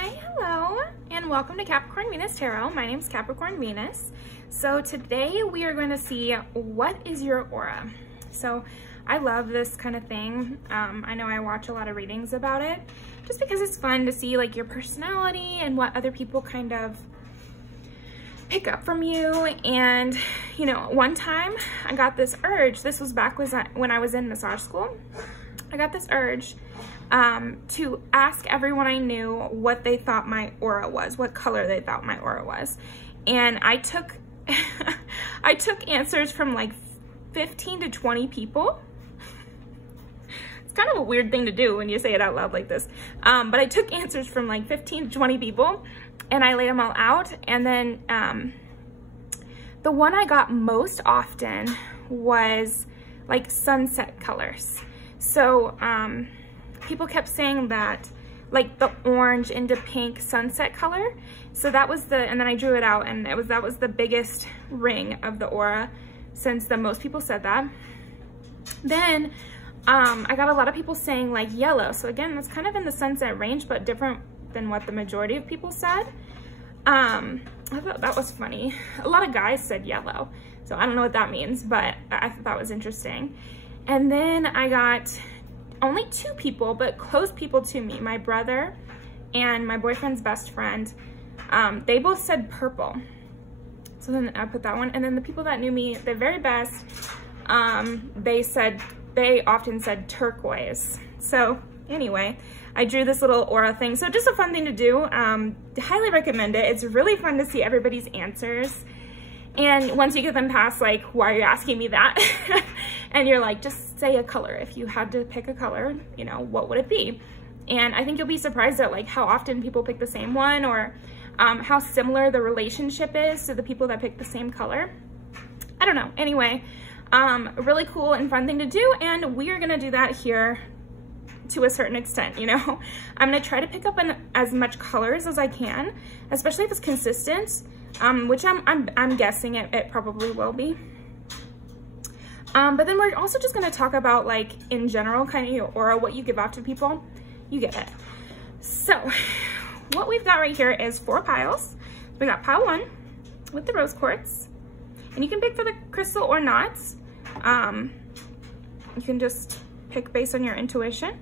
Hi, hello, and welcome to Capricorn Venus Tarot. My name is Capricorn Venus. So today we are going to see what is your aura. So I love this kind of thing. I know I watch a lot of readings about it just because it's fun to see like your personality and what other people kind of pick up from you. And you know, one time I got this urge. This was back when I was in massage school. I got this urge to ask everyone I knew what they thought my aura was, what color they thought my aura was. And I took I took answers from like 15 to 20 people. It's kind of a weird thing to do when you say it out loud like this. But I took answers from like 15 to 20 people and I laid them all out. And then the one I got most often was like sunset colors. So people kept saying that, like the orange into pink sunset color. So that was and then I drew it out, and that was the biggest ring of the aura, since the most people said that. Then I got a lot of people saying like yellow. So again, that's kind of in the sunset range, but different than what the majority of people said. I thought that was funny. A lot of guys said yellow. So I don't know what that means, but I thought that was interesting. And then I got only 2 people, but close people to me, my brother and my boyfriend's best friend. They both said purple. So then I put that one. And then the people that knew me the very best, they often said turquoise. So anyway, I drew this little aura thing. So just a fun thing to do. Highly recommend it. It's really fun to see everybody's answers. And once you get them past like, why are you asking me that? And you're like, just say a color. If you had to pick a color, you know, what would it be? And I think you'll be surprised at like how often people pick the same one, or how similar the relationship is to the people that pick the same color. I don't know. Anyway, a really cool and fun thing to do. And we are gonna do that here to a certain extent, you know. I'm gonna try to pick up as much colors as I can, especially if it's consistent. Which I'm guessing it probably will be. But then we're also just gonna talk about like in general kind of your aura, what you give off to people. You get it. So what we've got right here is 4 piles. We got pile 1 with the rose quartz, and you can pick for the crystal or not. You can just pick based on your intuition.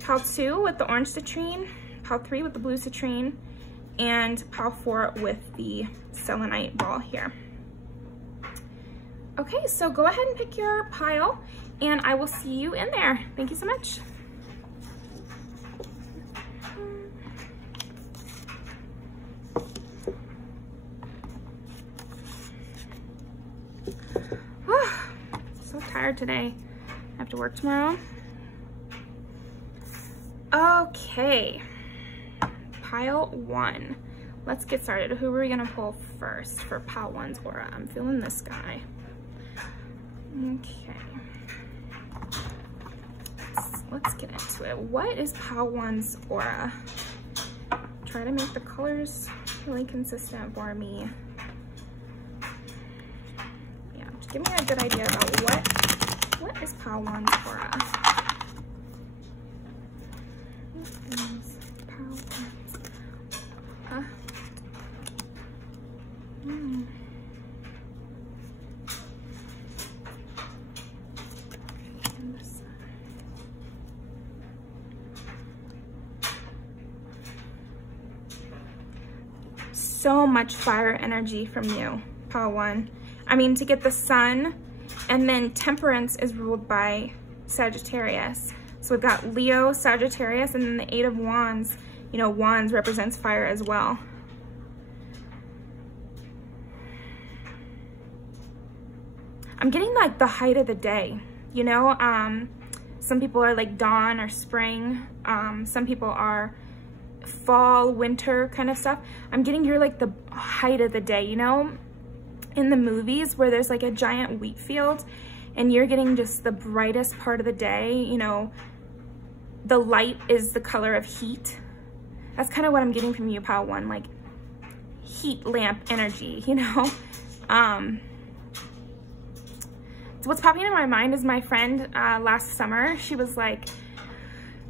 Pile 2 with the orange citrine, pile 3 with the blue citrine, and pile 4 with the selenite ball here. Okay, so go ahead and pick your pile, and I will see you in there. Thank you so much. So tired today. I have to work tomorrow. Okay. Pile 1. Let's get started. Who are we gonna pull first for pile 1's aura? I'm feeling this guy. Okay. Let's get into it. What is pile 1's aura? Try to make the colors really consistent for me. Yeah, just give me a good idea about what is pile 1's aura. So much fire energy from you, pile 1. I mean, to get the sun, and then temperance is ruled by Sagittarius. So we've got Leo, Sagittarius, and then the 8 of Wands. You know, Wands represents fire as well. I'm getting like the height of the day, you know. Some people are like dawn or spring. Some people are fall, winter kind of stuff. I'm getting you're like the height of the day, you know, in the movies where there's like a giant wheat field and you're getting just the brightest part of the day, you know, the light is the color of heat. That's kind of what I'm getting from you, pile 1, like heat lamp energy, you know. So what's popping in my mind is my friend last summer, she was like,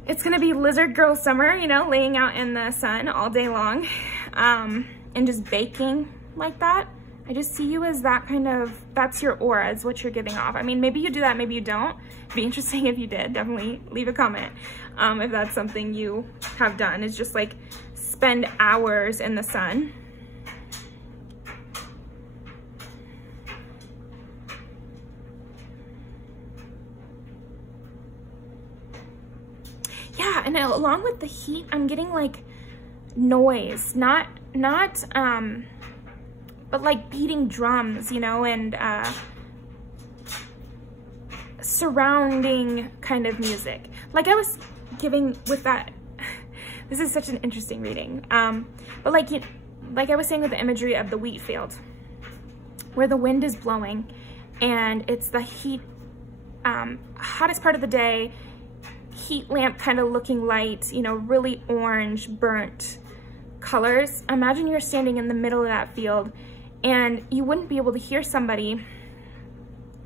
it's gonna be lizard girl summer, you know, laying out in the sun all day long, and just baking like that. I just see you as that kind of, that's your aura, is what you're giving off. I mean, maybe you do that, maybe you don't. It'd be interesting if you did. Definitely leave a comment if that's something you have done, is just like spend hours in the sun. Yeah, and along with the heat, I'm getting like noise, but like beating drums, you know, and surrounding kind of music. Like I was giving with that, this is such an interesting reading. But like I was saying with the imagery of the wheat field, where the wind is blowing and it's the heat, hottest part of the day, heat lamp kind of looking light, you know, really orange, burnt colors. Imagine you're standing in the middle of that field and you wouldn't be able to hear somebody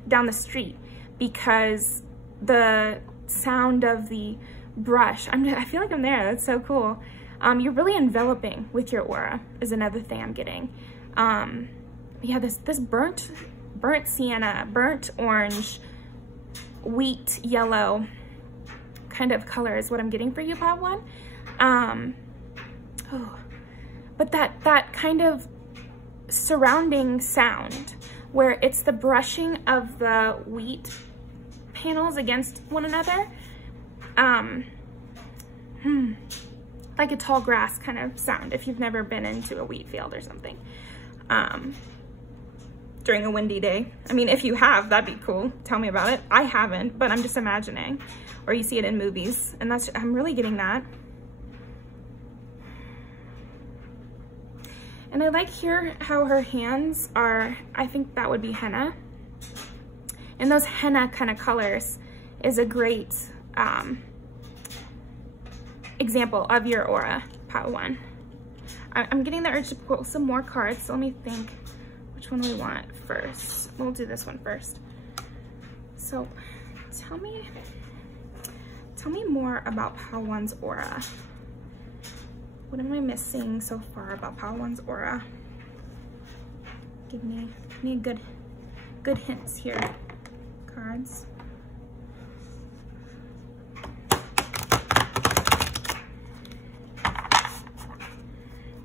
down the street because the sound of the brush, I feel like I'm there, that's so cool. You're really enveloping with your aura is another thing I'm getting. Yeah, this burnt sienna, burnt orange, wheat yellow kind of color is what I'm getting for you, Pile 1. But that kind of surrounding sound where it's the brushing of the wheat panels against one another, like a tall grass kind of sound if you've never been into a wheat field or something during a windy day. I mean, if you have, that'd be cool. Tell me about it. I haven't, but I'm just imagining, or you see it in movies, and I'm really getting that. And I like here how her hands are, I think that would be henna. And those henna kind of colors is a great example of your aura, Pile 1. I'm getting the urge to pull some more cards, so let me think which one we want first. We'll do this one first. So tell me more about Pile 1's aura. What am I missing so far about Pile 1's aura? Give me good hints here, cards.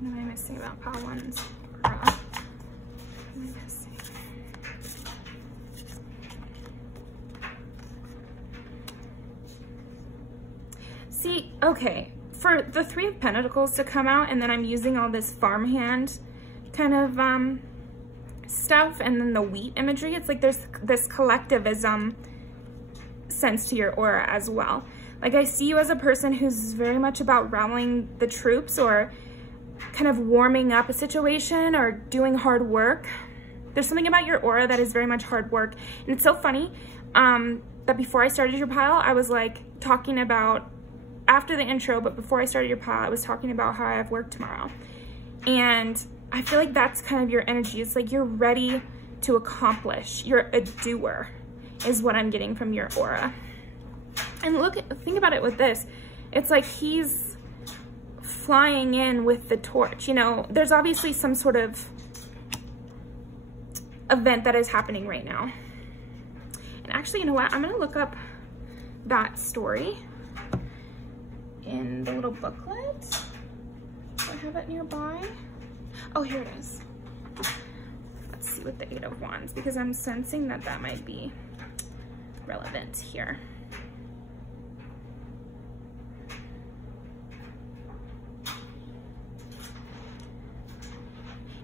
What am I missing about Pile 1's aura? What am I missing? See, okay. For the Three of Pentacles to come out, and then I'm using all this farmhand kind of stuff, and then the wheat imagery, it's like there's this collectivism sense to your aura as well. Like I see you as a person who's very much about rallying the troops or kind of warming up a situation or doing hard work. There's something about your aura that is very much hard work. And it's so funny that before I started your pile, I was like talking about, after the intro, but before I started your pile, I was talking about how I have work tomorrow. And I feel like that's kind of your energy. It's like you're ready to accomplish. You're a doer is what I'm getting from your aura. And think about it with this. It's like he's flying in with the torch. You know, there's obviously some sort of event that is happening right now. And actually, you know what? I'm gonna look up that story in the little booklet. Do I have it nearby? Oh, here it is. Let's see with the Eight of Wands, because I'm sensing that that might be relevant here.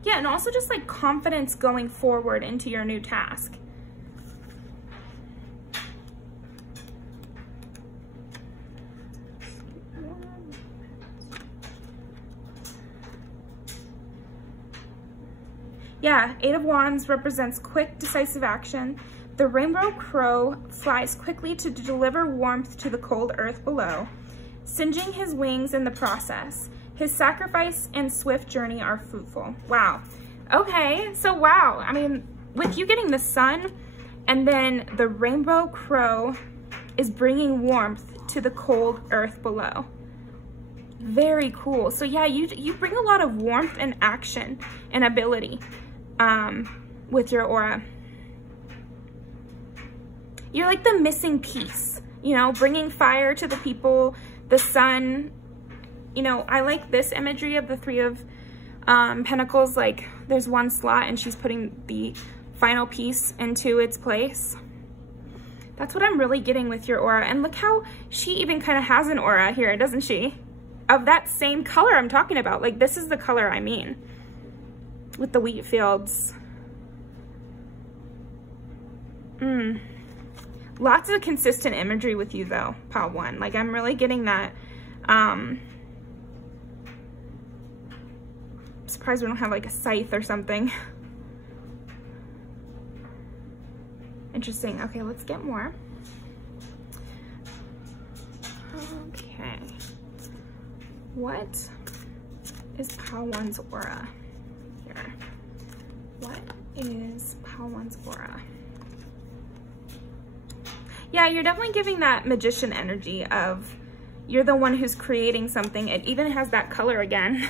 Yeah, and also just like confidence going forward into your new task. Yeah, Eight of Wands represents quick, decisive action. The rainbow crow flies quickly to deliver warmth to the cold earth below, singeing his wings in the process. His sacrifice and swift journey are fruitful. Wow. Okay, so wow. I mean, with you getting the sun and then the rainbow crow is bringing warmth to the cold earth below. Very cool. So yeah, you bring a lot of warmth and action and ability with your aura. You're like the missing piece, you know, bringing fire to the people, the sun. You know, I like this imagery of the Three of Pentacles, like there's one slot and she's putting the final piece into its place. That's what I'm really getting with your aura. And look how she even kind of has an aura here, doesn't she? Of that same color I'm talking about. Like, this is the color I mean with the wheat fields. Lots of consistent imagery with you though, Pile 1. Like, I'm really getting that. I'm surprised we don't have like a scythe or something. Interesting. Okay, let's get more. Okay. What is Pile 1's aura here? What is Pile 1's aura? Yeah, you're definitely giving that magician energy of you're the one who's creating something. It even has that color again.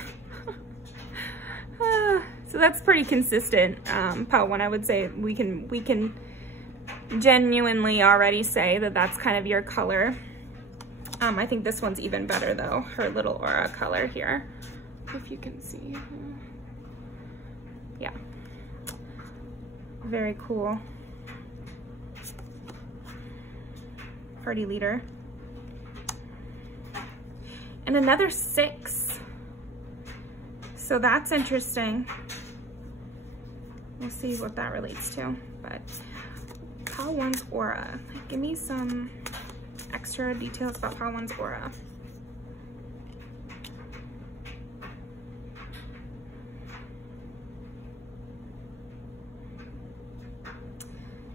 So that's pretty consistent. Pile 1, I would say we can genuinely already say that that's kind of your color. I think this one's even better though, her little aura color here, if you can see. Yeah, very cool. Party leader. And another 6. So that's interesting. We'll see what that relates to. But Pile 1's aura. Give me some extra details about Pile 1's aura.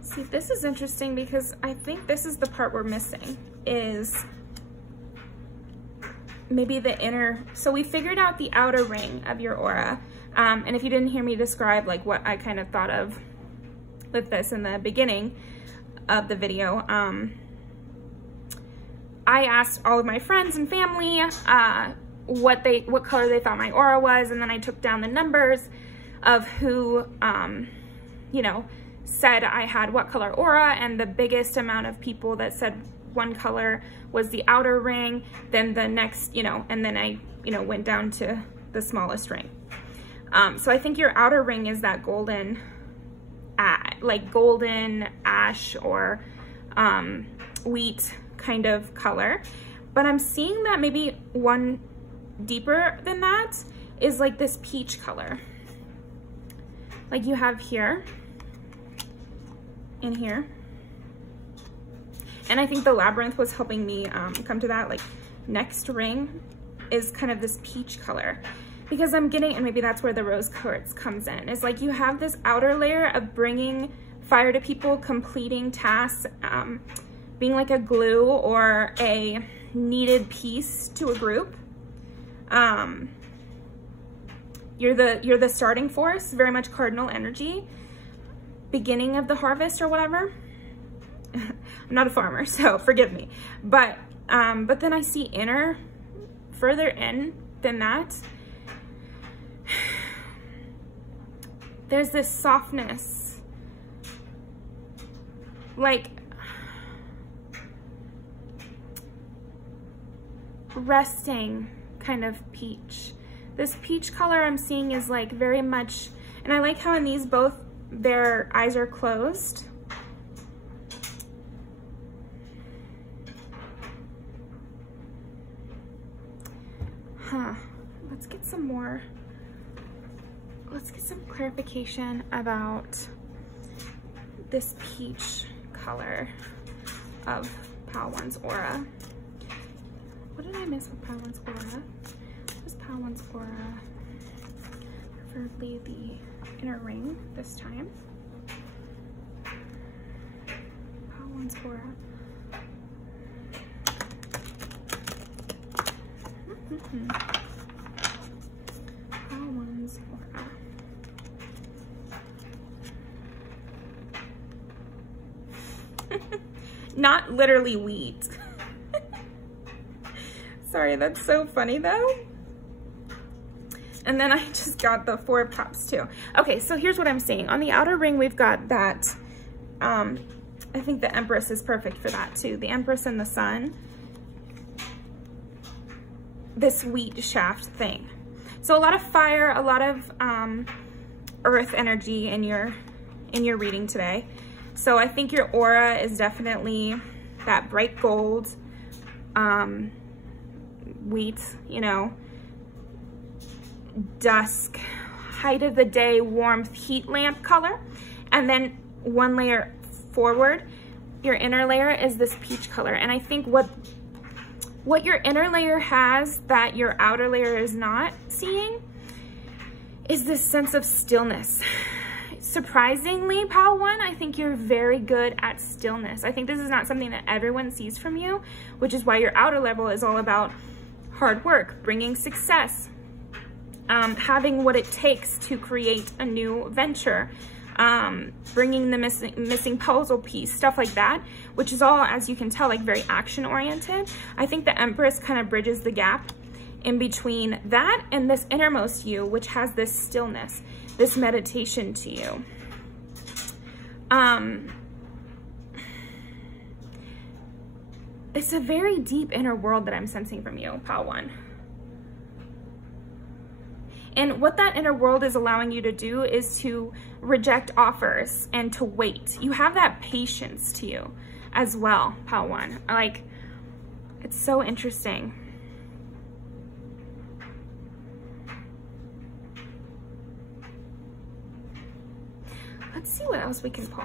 See, this is interesting because I think this is the part we're missing, is maybe the inner. So we figured out the outer ring of your aura. And if you didn't hear me describe like what I kind of thought of with this in the beginning of the video, I asked all of my friends and family what color they thought my aura was, and then I took down the numbers of who, you know, said I had what color aura, and the biggest amount of people that said one color was the outer ring, then the next, you know, and then I, you know, went down to the smallest ring. So I think your outer ring is that golden, like golden ash or wheat kind of color, but I'm seeing that maybe one deeper than that is like this peach color, like you have here and here. And I think the labyrinth was helping me come to that. Like, next ring is kind of this peach color, because I'm getting, and maybe that's where the rose quartz comes in, is like you have this outer layer of bringing fire to people, completing tasks, being like a glue or a needed piece to a group. You're the starting force, very much cardinal energy, beginning of the harvest or whatever. I'm not a farmer, so forgive me. But then I see inner, further in than that, there's this softness, like resting kind of peach. This peach color I'm seeing is like very much, and I like how in these both their eyes are closed. Let's get some more. Let's get some clarification about this peach color of Pile 1's aura. What did I miss with Pile 1's aura? What was Pile 1's aura? Preferably the inner ring this time. Pile 1's aura. Pile 1's aura. Not literally wheat. Sorry, that's so funny though. And then I just got the 4 of Cups too. Okay, so here's what I'm saying. On the outer ring, we've got that, I think the Empress is perfect for that too. The Empress and the Sun. This wheat shaft thing. So a lot of fire, a lot of earth energy in your reading today. So I think your aura is definitely that bright gold, wheat, you know, dusk, height of the day, warmth, heat lamp color. And then one layer forward, your inner layer is this peach color. And I think what your inner layer has that your outer layer is not seeing is this sense of stillness. Surprisingly, Pal 1, I think you're very good at stillness. I think this is not something that everyone sees from you, which is why your outer level is all about hard work, bringing success, having what it takes to create a new venture, bringing the missing puzzle piece, stuff like that, which is all, as you can tell, like very action oriented. I think the Empress kind of bridges the gap in between that and this innermost you, which has this stillness, this meditation to you. It's a very deep inner world that I'm sensing from you, Pal 1. And what that inner world is allowing you to do is to reject offers and to wait. You have that patience to you as well, Pal 1. Like, it's so interesting. Let's see what else we can pull.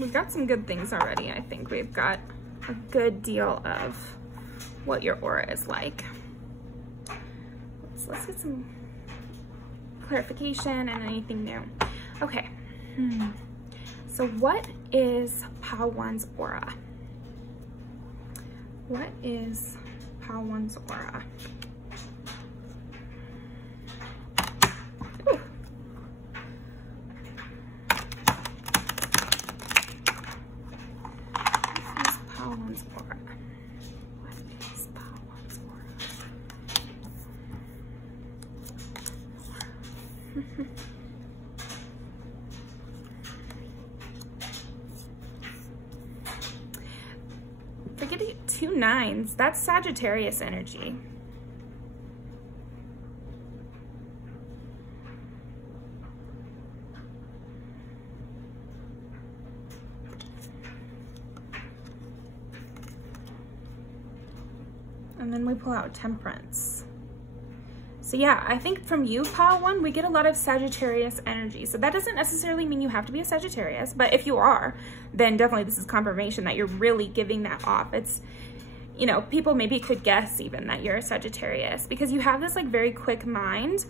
We've got some good things already. I think we've got a good deal of what your aura is like. Let's get some clarification and anything new. Okay. So what is Pal 1's aura? What is Pal 1's aura? Ooh. What is Pal 1's aura? What is Pal 1's aura? Forget it, 2 9s. That's Sagittarius energy. And then we pull out Temperance. So yeah, I think from you, Pal 1, we get a lot of Sagittarius energy. So that doesn't necessarily mean you have to be a Sagittarius, but if you are, then definitely this is confirmation that you're really giving that off. It's, you know, people maybe could guess even that you're a Sagittarius because you have this like very quick mind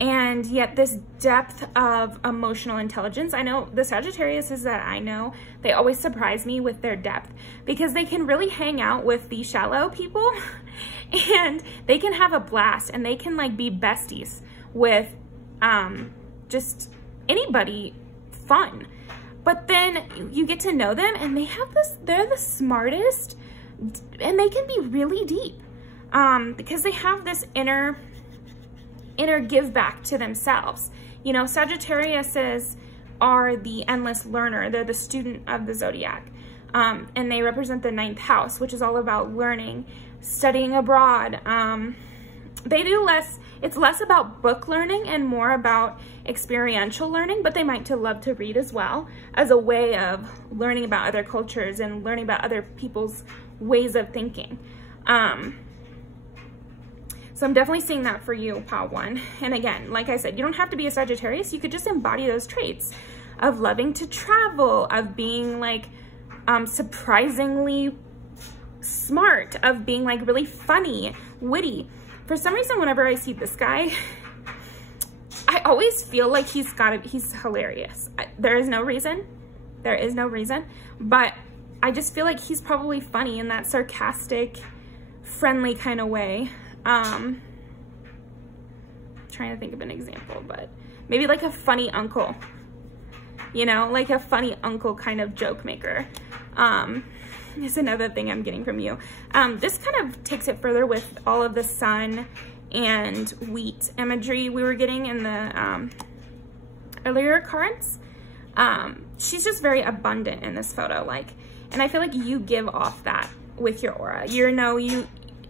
and yet this depth of emotional intelligence. I know the Sagittariuses that I know, they always surprise me with their depth because they can really hang out with the shallow people and they can have a blast and they can like be besties with just anybody fun. But then you get to know them and they have this, they're the smartest and they can be really deep because they have this inner give back to themselves. You know, Sagittariuses are the endless learner. They're the student of the zodiac. And they represent the 9th house, which is all about learning, studying abroad. They do less, it's less about book learning and more about experiential learning, but they might love to read as well as a way of learning about other cultures and learning about other people's ways of thinking. So I'm definitely seeing that for you, Pal 1. And again, like I said, you don't have to be a Sagittarius. You could just embody those traits of loving to travel, of being like surprisingly smart, of being like really funny, witty. For some reason, whenever I see this guy, I always feel like he's hilarious. There is no reason. There is no reason. But I just feel like he's probably funny in that sarcastic, friendly kind of way. Trying trying to think of an example, but maybe like a funny uncle, you know, like a funny uncle kind of joke maker. Is another thing I'm getting from you. This kind of takes it further with all of the sun and wheat imagery we were getting in the earlier cards. She's just very abundant in this photo, like, and I feel like you give off that with your aura.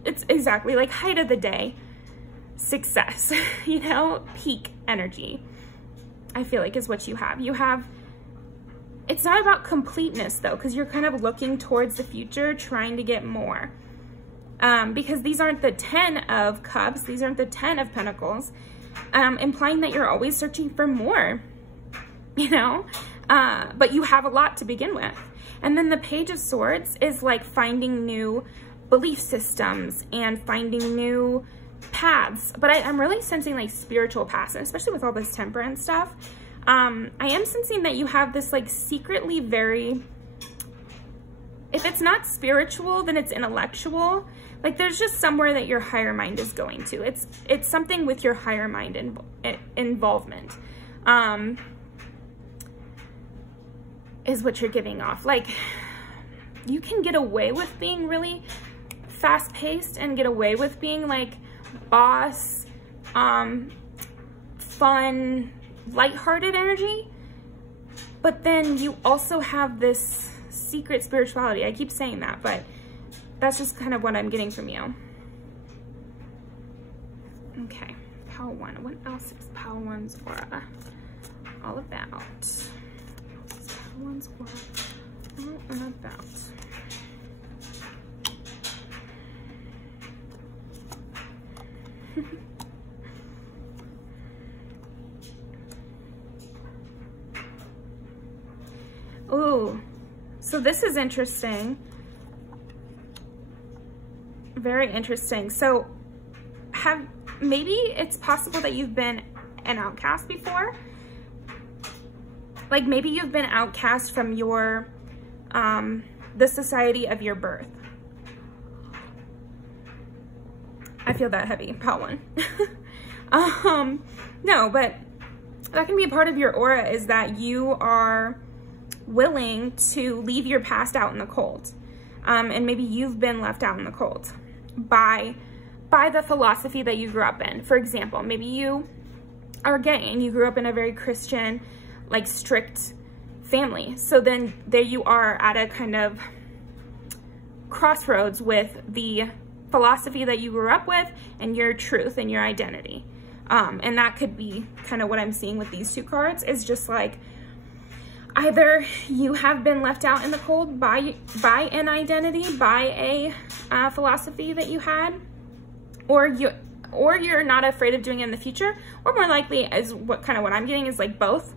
It's exactly like height of the day, success, you know, peak energy, I feel like is what you have. It's not about completeness though, because you're kind of looking towards the future, trying to get more. Because these aren't the 10 of cups, these aren't the 10 of pentacles, implying that you're always searching for more, you know, but you have a lot to begin with. And then the Page of Swords is like finding new belief systems and finding new paths. But I'm really sensing like spiritual paths, and especially with all this temperance stuff. I am sensing that you have this like secretly very, if it's not spiritual, then it's intellectual. Like there's just somewhere that your higher mind is going to. It's something with your higher mind involvement, is what you're giving off. Like you can get away with being really fast paced and get away with being like boss, fun, lighthearted energy, but then you also have this secret spirituality. I keep saying that, but that's just kind of what I'm getting from you. Okay, Power One. What else is Power One's aura all about? What is Power One's aura all about? Ooh, so this is interesting. Very interesting. So maybe it's possible that you've been an outcast before. Like maybe you've been outcast from your, the society of your birth. I feel that heavy, Power One. No, but that can be a part of your aura, is that you are willing to leave your past out in the cold. And maybe you've been left out in the cold by the philosophy that you grew up in. For example, maybe you are gay and you grew up in a very Christian, like strict family. So then there you are at a kind of crossroads with the philosophy that you grew up with and your truth and your identity. And that could be kind of what I'm seeing with these two cards, is just like, either you have been left out in the cold by an identity, by a philosophy that you had, or you're not afraid of doing it in the future, or more likely, as what I'm getting, is like both.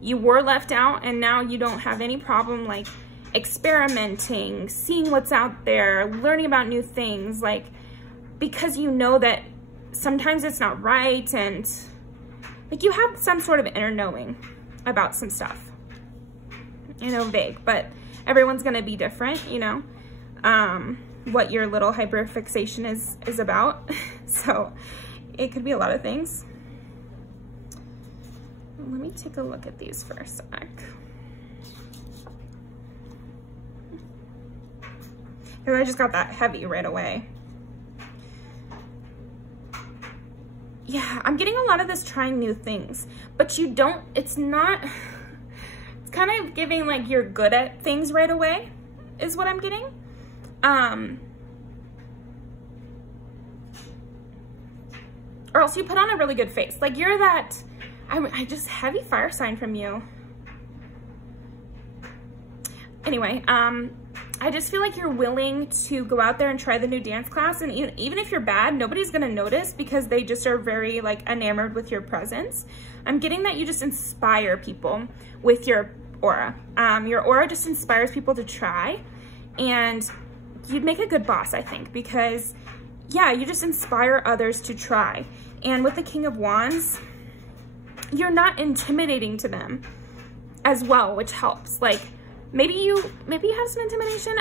You were left out and now you don't have any problem like experimenting, seeing what's out there, learning about new things, like, because you know that sometimes it's not right, and like you have some sort of inner knowing about some stuff. You know, vague, but everyone's gonna be different, you know, what your little hyperfixation is about. So it could be a lot of things. Let me take a look at these for a sec. Because I just got that heavy right away. Yeah, I'm getting a lot of this trying new things, but you don't, it's not, it's kind of giving like you're good at things right away is what I'm getting. Or else you put on a really good face. Like you're that, I just heavy fire sign from you. Anyway, I just feel like you're willing to go out there and try the new dance class, and even if you're bad, nobody's gonna notice because they just are very like enamored with your presence. I'm getting that you just inspire people with your aura. Your aura just inspires people to try, and you'd make a good boss, I think, because yeah, you just inspire others to try. And with the King of Wands, you're not intimidating to them as well, which helps. Like maybe you have some intimidation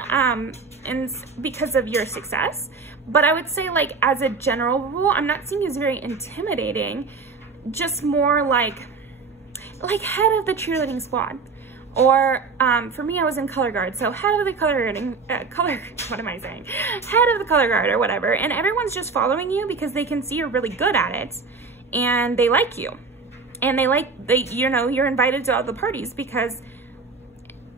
and because of your success, but I would say like as a general rule, I'm not seeing you as very intimidating. just more like head of the cheerleading squad. Or for me, I was in color guard, so head of the head of the color guard or whatever. And everyone's just following you because they can see you're really good at it, and they like you, and you know, you're invited to all the parties because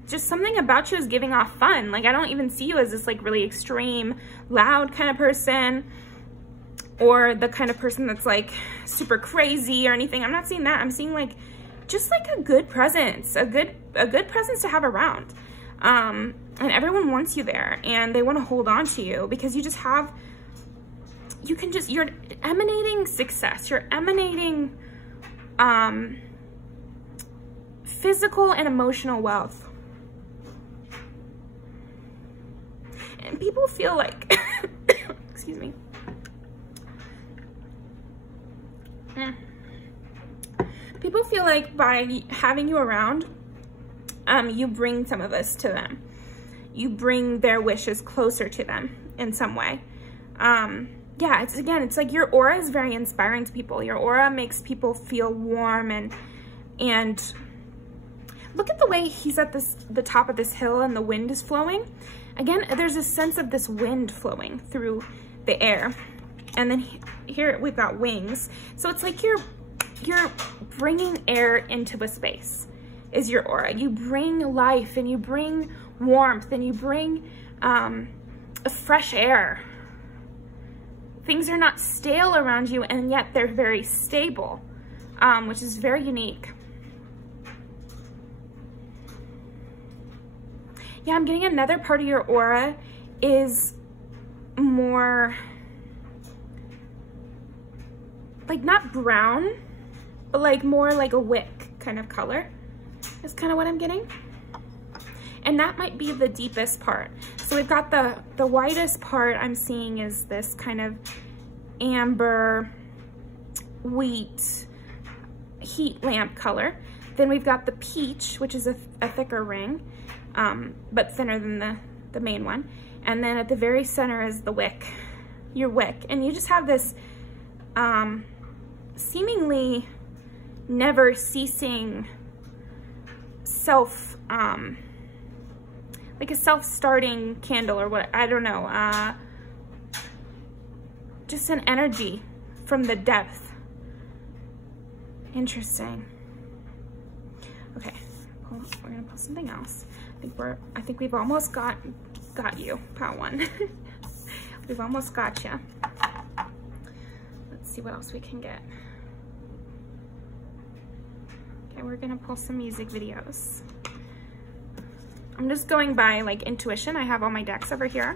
just something about you is giving off fun. Like, I don't even see you as this like really extreme, loud kind of person, or the kind of person that's like super crazy or anything. I'm not seeing that. I'm seeing like just like a good presence, a good presence to have around. And everyone wants you there, and they want to hold on to you because you just have, you're emanating success. You're emanating physical and emotional wealth. And people feel like, excuse me. People feel like by having you around, you bring some of this to them. You bring their wishes closer to them in some way. Yeah, it's like your aura is very inspiring to people. Your aura makes people feel warm, and look at the way he's at the top of this hill and the wind is flowing. Again, there's a sense of this wind flowing through the air. And then here we've got wings. So it's like you're bringing air into a space is your aura. You bring life, and you bring warmth, and you bring a fresh air. Things are not stale around you, and yet they're very stable, which is very unique. Yeah, I'm getting another part of your aura is more like not brown, but like more like a wick kind of color is kind of what I'm getting. And that might be the deepest part. So we've got the widest part I'm seeing is this kind of amber wheat heat lamp color. Then we've got the peach, which is a thicker ring, but thinner than the main one. And then at the very center is the wick, your wick. And you just have this seemingly never ceasing like a self-starting candle or what, I don't know, just an energy from the depth. Interesting. Okay, we're gonna pull something else. I think we've almost got you, Pile 1. We've almost got you. Let's see what else we can get. Okay, we're gonna pull some music videos. I'm just going by like intuition. I have all my decks over here.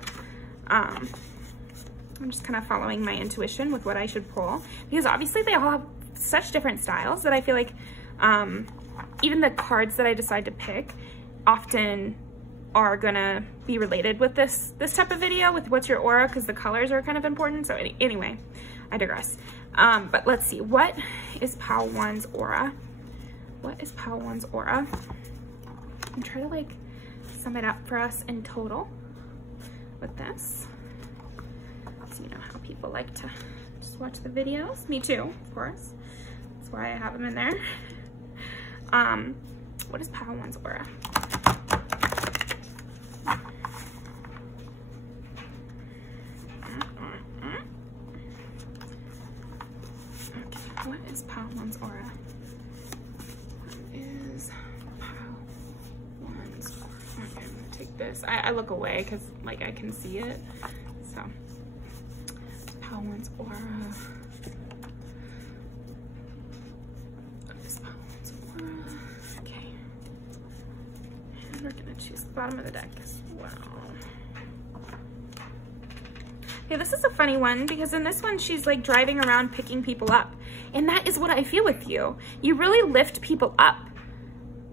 I'm just kind of following my intuition with what I should pull, because obviously they all have such different styles that I feel like even the cards that I decide to pick often are gonna be related with this type of video, with what's your aura, because the colors are kind of important. So anyway, I digress. But let's see, what is Pile 1's aura? What is Pile 1's aura? And try to like sum it up for us in total with this. So you know how people like to just watch the videos. Me too, of course. That's why I have them in there. What is Pile 1's aura? Okay, what is Pile 1's aura? What is Pile 1's aura? Okay, I'm gonna take this. I look away because like I can see it. So Pile 1's aura. What is Pile 1's aura? Okay. And we're gonna choose the bottom of the deck as well. Okay, this is a funny one because in this one, she's like driving around picking people up. And that is what I feel with you. You really lift people up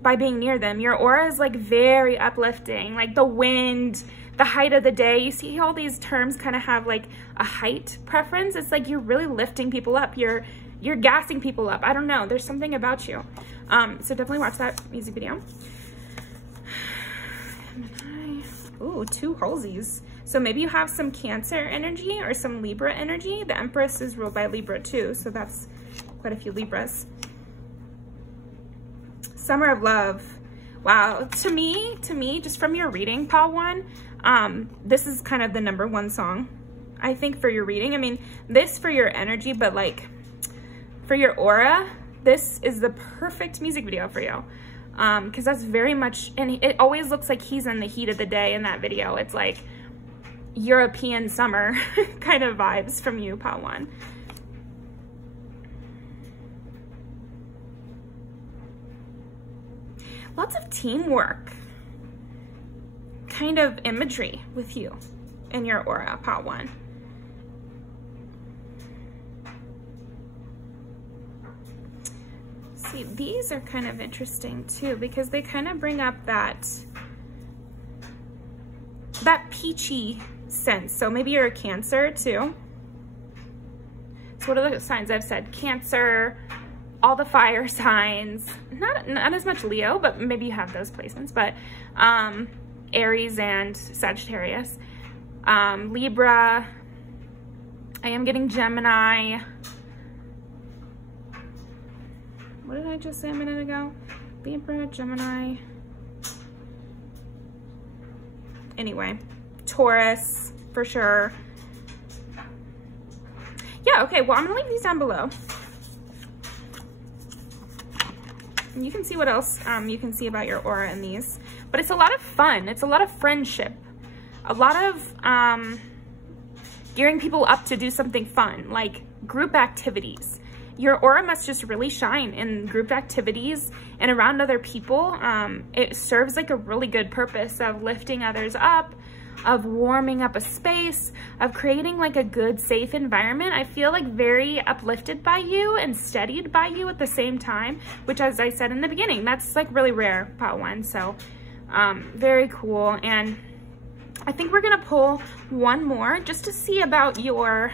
by being near them. Your aura is like very uplifting, like the wind, the height of the day. You see all these terms kind of have like a height preference. It's like you're really lifting people up. You're gassing people up. I don't know. There's something about you. So definitely watch that music video. Ooh, 2 holesies. So maybe you have some Cancer energy or some Libra energy. The Empress is ruled by Libra too, so that's quite a few Libras. Summer of Love. Wow, to me, just from your reading, Pile 1, this is kind of the #1 song, I think, for your reading. I mean, this for your energy, but like for your aura, this is the perfect music video for you. Because that's very much, and it always looks like he's in the heat of the day in that video. It's like European summer kind of vibes from you, Pile 1. Lots of teamwork kind of imagery with you in your aura, Pile 1. See, these are kind of interesting too, because they kind of bring up that peachy sense. So maybe you're a Cancer too. So what are the signs I've said? Cancer, all the fire signs, not as much Leo, but maybe you have those placements, but Aries and Sagittarius. Libra, I am getting Gemini. What did I just say a minute ago? Libra, Gemini. Anyway, Taurus for sure. Yeah, okay, well, I'm gonna link these down below. And you can see what else you can see about your aura in these. But it's a lot of fun. It's a lot of friendship. A lot of gearing people up to do something fun, like group activities. Your aura must just really shine in group activities and around other people. It serves like a really good purpose of lifting others up, of warming up a space, of creating like a good, safe environment. I feel like very uplifted by you and steadied by you at the same time, which, as I said in the beginning, that's like really rare, Pile 1. So very cool. And I think we're gonna pull one more just to see about your,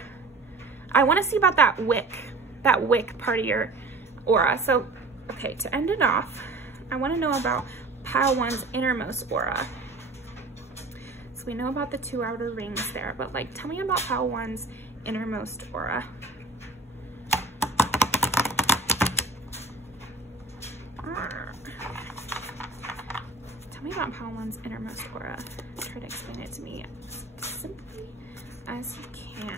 I wanna see about that wick part of your aura. So, okay, to end it off, I wanna know about Pile 1's innermost aura. So we know about the 2 outer rings there, but like, tell me about Pile 1's innermost aura. Tell me about Pile 1's innermost aura. Try to explain it to me as simply as you can.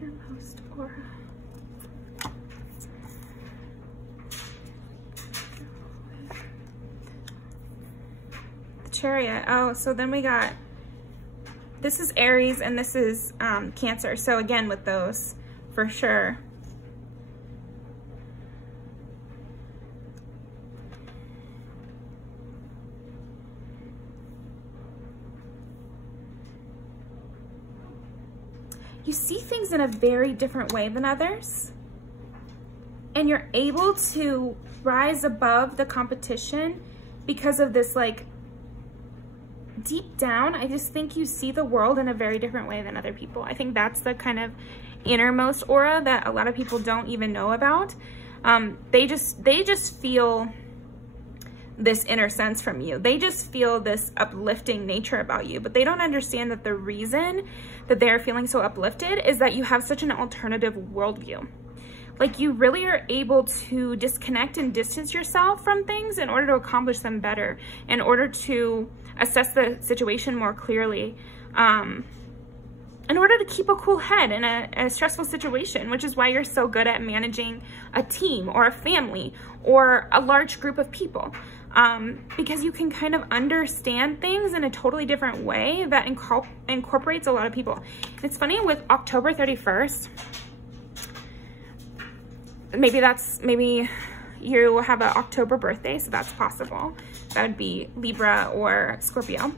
Innermost aura. The Chariot. Oh, so then we got, this is Aries and this is Cancer. So again, with those, for sure. You see things in a very different way than others, and you're able to rise above the competition because of this, like, deep down, I just think you see the world in a very different way than other people. I think that's the kind of innermost aura that a lot of people don't even know about. They just feel this inner sense from you. They just feel this uplifting nature about you, but they don't understand that the reason that they're feeling so uplifted is that you have such an alternative worldview. Like, you really are able to disconnect and distance yourself from things in order to accomplish them better, in order to assess the situation more clearly, in order to keep a cool head in a stressful situation, which is why you're so good at managing a team or a family or a large group of people. Because you can kind of understand things in a totally different way that incorporates a lot of people. It's funny, with October 31st, maybe you have an October birthday, so that's possible. That would be Libra or Scorpio.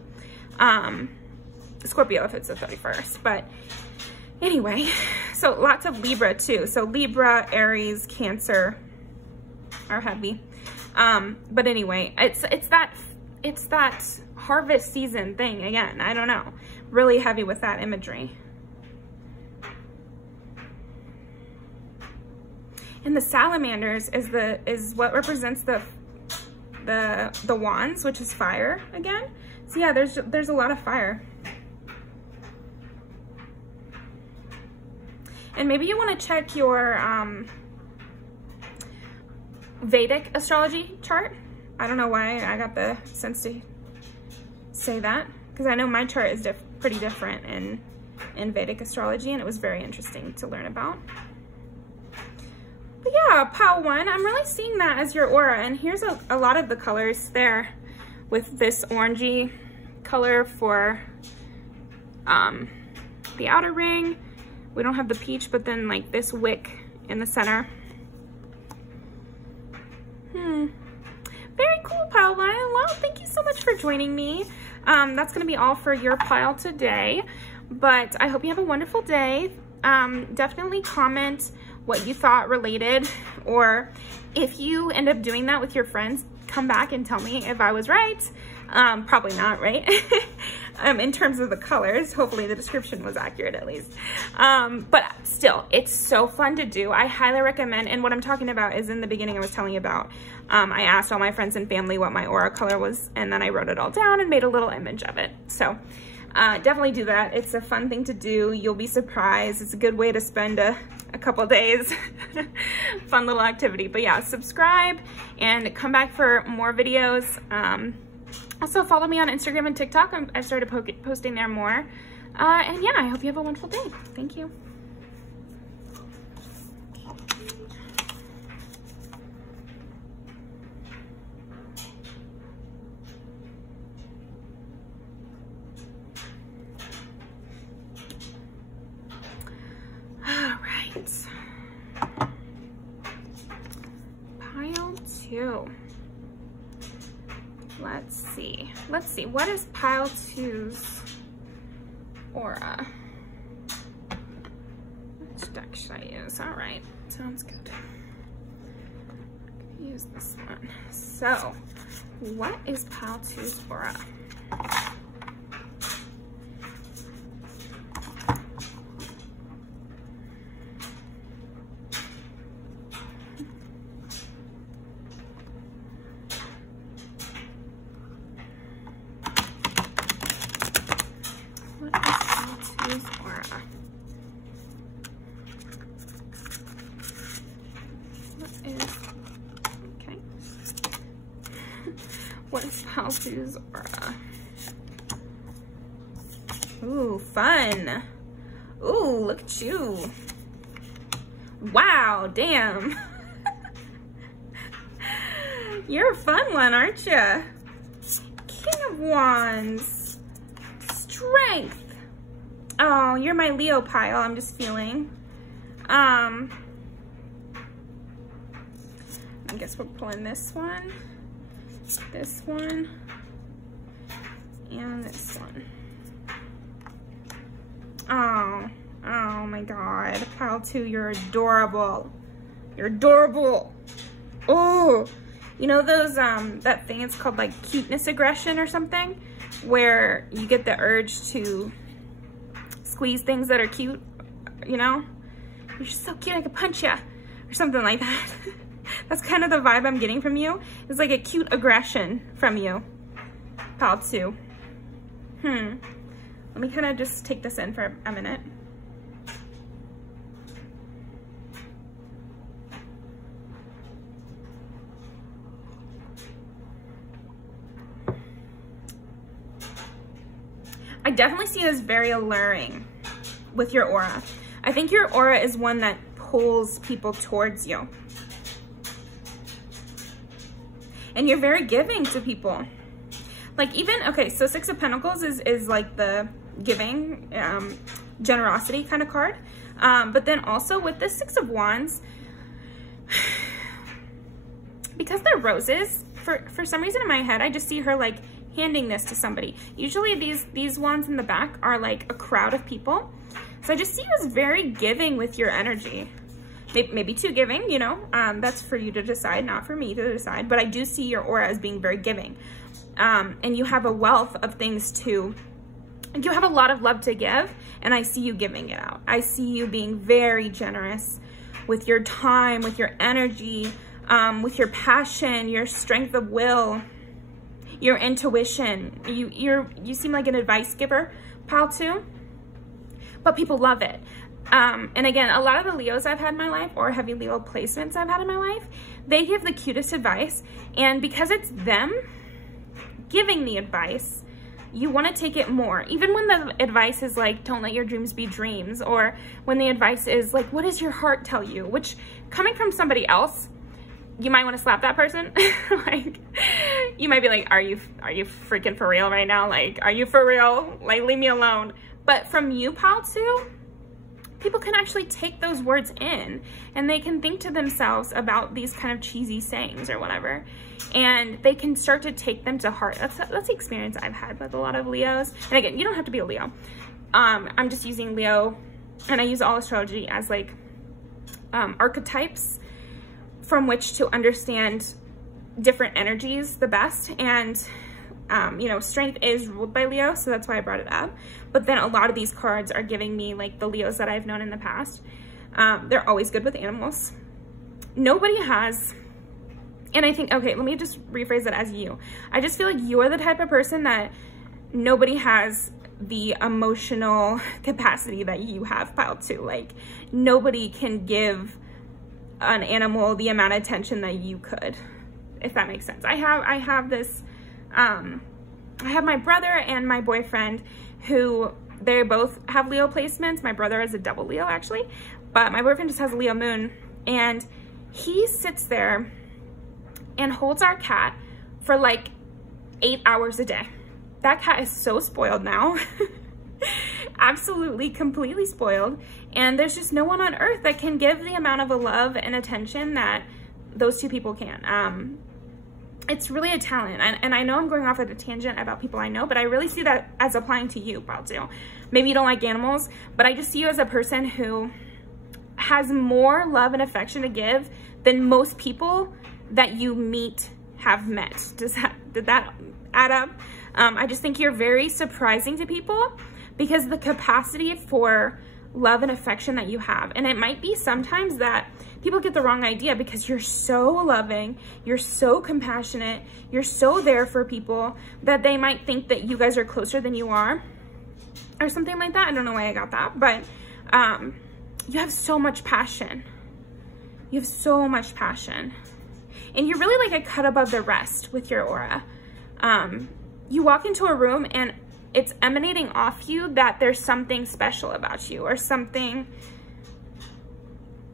Scorpio if it's the 31st, but anyway, so lots of Libra too. So Libra, Aries, Cancer are heavy. But anyway, it's that harvest season thing again. I don't know, really heavy with that imagery. And the salamanders is what represents the wands, which is fire again. So yeah, there's a lot of fire. And maybe you want to check your Vedic astrology chart. I don't know why I got the sense to say that, because I know my chart is pretty different in Vedic astrology, and it was very interesting to learn about. But yeah, pile 1, I'm really seeing that as your aura, and here's a lot of the colors there with this orangey color for the outer ring. We don't have the peach, but then like this wick in the center. Very cool, pile 1. Well, thank you so much for joining me. That's gonna be all for your pile today, but I hope you have a wonderful day. Definitely comment what you thought related, or if you end up doing that with your friends, come back and tell me if I was right. Probably not, right? In terms of the colors, hopefully the description was accurate at least. But still, it's so fun to do. I highly recommend, and what I'm talking about is in the beginning I was telling you about, I asked all my friends and family what my aura color was, and then I wrote it all down and made a little image of it. So definitely do that. It's a fun thing to do. You'll be surprised. It's a good way to spend a couple days. Fun little activity. But yeah, subscribe and come back for more videos. Also follow me on Instagram and TikTok. I've started posting there more. And yeah, I hope you have a wonderful day. Thank you. All right. Pile 2. Let's see, what is pile 2's aura? Which deck should I use? All right, sounds good. Use this one. So, what is pile 2's aura? What is pile 2's aura? Ooh, fun. Ooh, look at you. Wow, damn. You're a fun one, aren't you? King of Wands. Strength. Oh, you're my Leo pile, I'm just feeling. I guess we're pulling this one, and this one. Oh my God, pile 2, you're adorable. You're adorable. Oh, you know those, that thing, it's called like cuteness aggression or something, where you get the urge to squeeze things that are cute, you know? You're just so cute, I could punch you, or something like that. That's kind of the vibe I'm getting from you. It's like a cute aggression from you, pile 2. Let me kind of just take this in for a minute. I definitely see this very alluring with your aura. I think your aura is one that pulls people towards you. And you're very giving to people. Like even, okay, so 6 of Pentacles is like the giving, generosity kind of card. But then also with the 6 of Wands, because they're roses, for some reason in my head, I just see her like handing this to somebody. Usually these wands in the back are like a crowd of people. So I just see you as very giving with your energy. Maybe too giving, you know, that's for you to decide, not for me to decide, but I do see your aura as being very giving. And you have a wealth of things to, you have a lot of love to give, and I see you giving it out. I see you being very generous with your time, with your energy, with your passion, your strength of will. your intuition. You seem like an advice giver, pile 2, but people love it. And again, a lot of the Leos I've had in my life, or heavy Leo placements I've had in my life, they give the cutest advice. And because it's them giving the advice, you want to take it more. Even when the advice is like, don't let your dreams be dreams, or when the advice is like, what does your heart tell you? Which, coming from somebody else, you might want to slap that person. Like, you might be like, are you freaking for real right now? Like, are you for real? Like, leave me alone. But from you, pile 2, people can actually take those words in, and they can think to themselves about these kind of cheesy sayings or whatever, and they can start to take them to heart. That's the experience I've had with a lot of Leos. And again, you don't have to be a Leo. I'm just using Leo, and I use all astrology as like archetypes from which to understand different energies the best. And you know, strength is ruled by Leo, so that's why I brought it up. But then a lot of these cards are giving me like the Leos that I've known in the past. They're always good with animals. Nobody has, and I think, okay, let me just rephrase it as you. I just feel like you're the type of person that nobody has the emotional capacity that you have, pile 2. Like, nobody can give an animal the amount of attention that you could, if that makes sense. I have this, I have my brother and my boyfriend who, they both have Leo placements. My brother is a double Leo actually, but my boyfriend just has a Leo moon, and he sits there and holds our cat for like 8 hours a day. That cat is so spoiled now. Absolutely, completely spoiled. And there's just no one on earth that can give the amount of love and attention that those two people can. It's really a talent. And I know I'm going off at a tangent about people I know, but I really see that as applying to you, pile 2. Maybe you don't like animals, but I just see you as a person who has more love and affection to give than most people that you meet have met. Did that add up? I just think you're very surprising to people because the capacity for love and affection that you have. And it might be sometimes that people get the wrong idea because you're so loving, you're so compassionate, you're so there for people that they might think that you guys are closer than you are or something like that. I don't know why I got that, but you have so much passion. You have so much passion. And you're really like a cut above the rest with your aura. You walk into a room and it's emanating off you that there's something special about you or something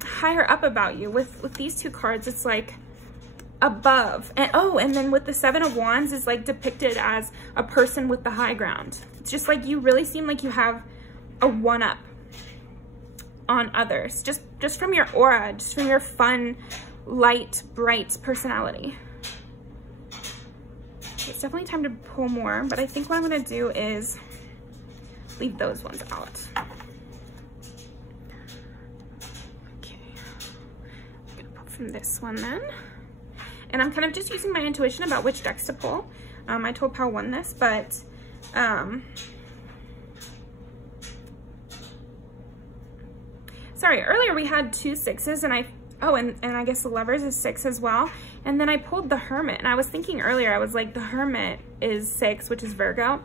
higher up about you. With these two cards, it's like above. And oh, and then with the 7 of Wands is like depicted as a person with the high ground. It's just like you really seem like you have a one-up on others. Just from your aura, just from your fun, light, bright personality. It's definitely time to pull more, but I think what I'm going to do is leave those ones out. Okay, I'm going to pull from this one then. And I'm kind of just using my intuition about which decks to pull. I told Pal 1 this, but sorry, earlier we had 2 6s and and I guess the Lovers is 6 as well. And then I pulled the Hermit, and I was thinking earlier, I was like, the Hermit is 6, which is Virgo.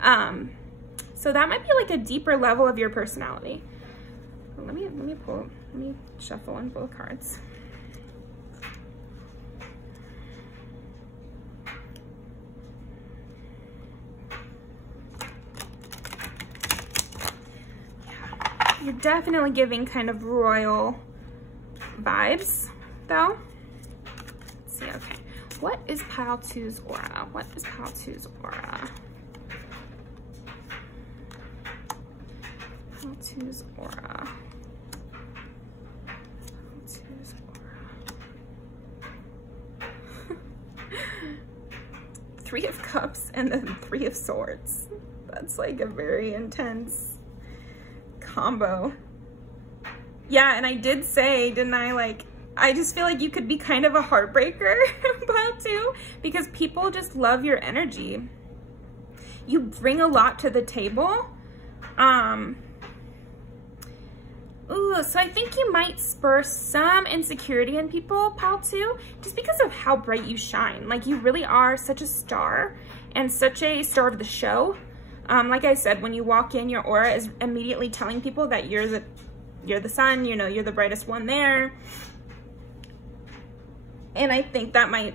So that might be like a deeper level of your personality. Let me shuffle in both cards. Yeah. You're definitely giving kind of royal vibes though. Let's see, okay. What is Pile 2's aura? What is Pile 2's aura? Pile 2's aura. Pile 2's aura. 3 of Cups and then 3 of Swords. That's like a very intense combo. Yeah, and I did say, didn't I, like, I just feel like you could be kind of a heartbreaker, Pile 2, because people just love your energy. You bring a lot to the table. Ooh, so I think you might spur some insecurity in people, Pile 2, just because of how bright you shine. Like, you really are such a star and such a star of the show. Like I said, when you walk in, your aura is immediately telling people that you're the sun, you know, you're the brightest one there. And I think that might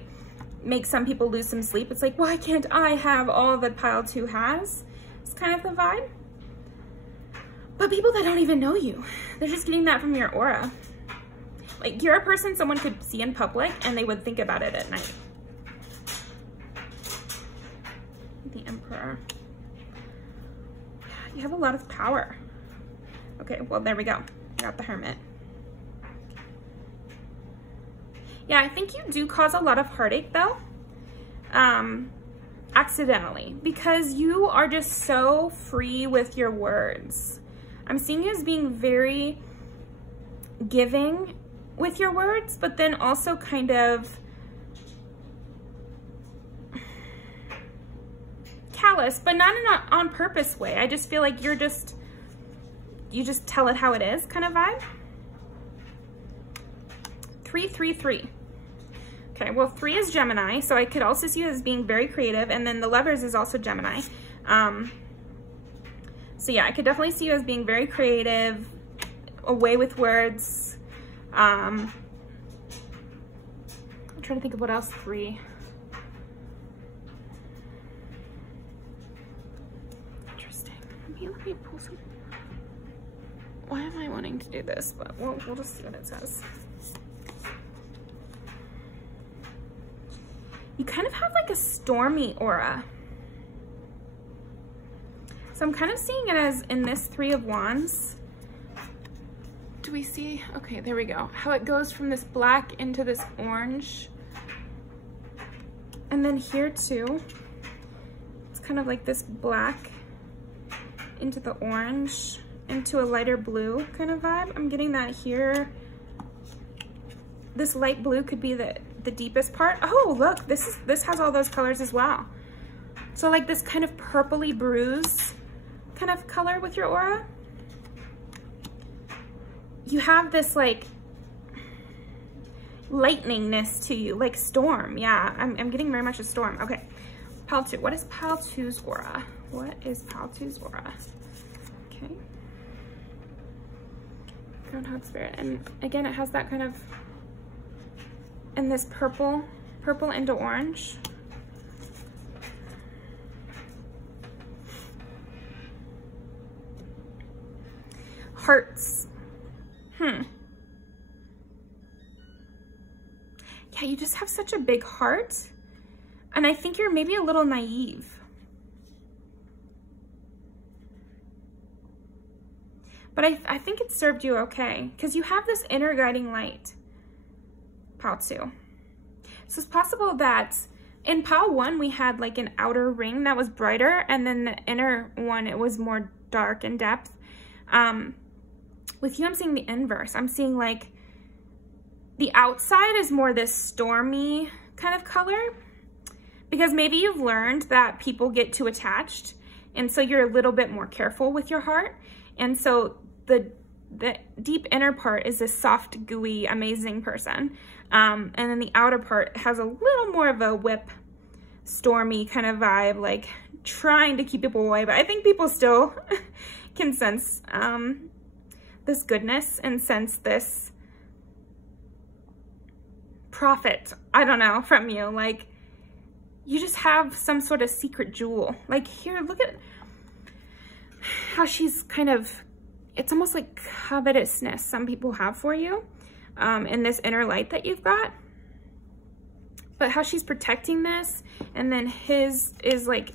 make some people lose some sleep. It's like, why can't I have all that Pile 2 has? It's kind of the vibe. But people that don't even know you, they're just getting that from your aura. Like, you're a person someone could see in public and they would think about it at night. The Emperor. You have a lot of power. Okay, well, there we go. I got the Hermit. Yeah, I think you do cause a lot of heartache, though. Accidentally. Because you are just so free with your words. I'm seeing you as being very giving with your words, but then also kind of callous, but not in an on purpose way. I just feel like you just tell it how it is kind of vibe. 3, 3, 3. Okay, well, 3 is Gemini, so I could also see you as being very creative, and then the Lovers is also Gemini. So yeah, I could definitely see you as being very creative, away with words. I'm trying to think of what else 3. Interesting. Let me pull some. Why am I wanting to do this? But we'll just see what it says. You kind of have like a stormy aura. So I'm kind of seeing it as in this 3 of Wands. Do we see? Okay, there we go. How it goes from this black into this orange. And then here too, it's kind of like this black into the orange, into a lighter blue kind of vibe. I'm getting that here. This light blue could be the deepest part. Oh, look, this has all those colors as well. So like this kind of purpley bruise kind of color with your aura. You have this like lightningness to you, like storm. Yeah, I'm getting very much a storm. Okay, Pile 2. What is Pile 2's aura? What is Pile 2's aura? Okay. Groundhog Spirit. And again, it has that kind of, and this purple into orange. Hearts. Yeah, you just have such a big heart. And I think you're maybe a little naive. But I think it served you okay. Because you have this inner guiding light. Pile 2. So it's possible that in Pile 1, we had like an outer ring that was brighter. And then the inner one, it was more dark in depth. With you, I'm seeing the inverse. I'm seeing like the outside is more this stormy kind of color, because maybe you've learned that people get too attached, and so you're a little bit more careful with your heart. And so the deep inner part is this soft, gooey, amazing person, and then the outer part has a little more of a whip, stormy kind of vibe, like trying to keep people away. But I think people still can sense this goodness and sense this profit, I don't know, from you. Like, you just have some sort of secret jewel. Like here, look at how she's kind of, it's almost like covetousness some people have for you in this inner light that you've got. But how she's protecting this, and then his is like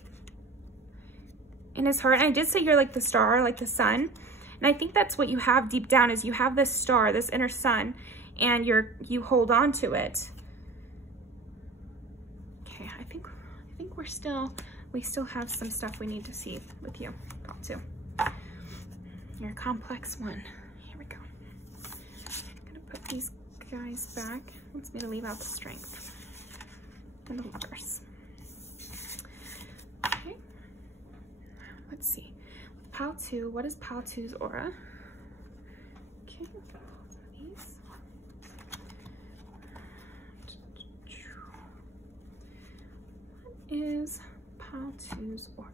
in his heart. And I did say you're like the star, like the sun. And I think that's what you have deep down, is you have this star, this inner sun, and you hold on to it. Okay, I think we still have some stuff we need to see with you. Pile 2. You're a complex one. Here we go. I'm gonna put these guys back. It wants me to leave out the Strength and the Lovers. Okay. Let's see. Pile 2, what is Pile 2's aura? Okay. Okay, these. What is Pile 2's aura?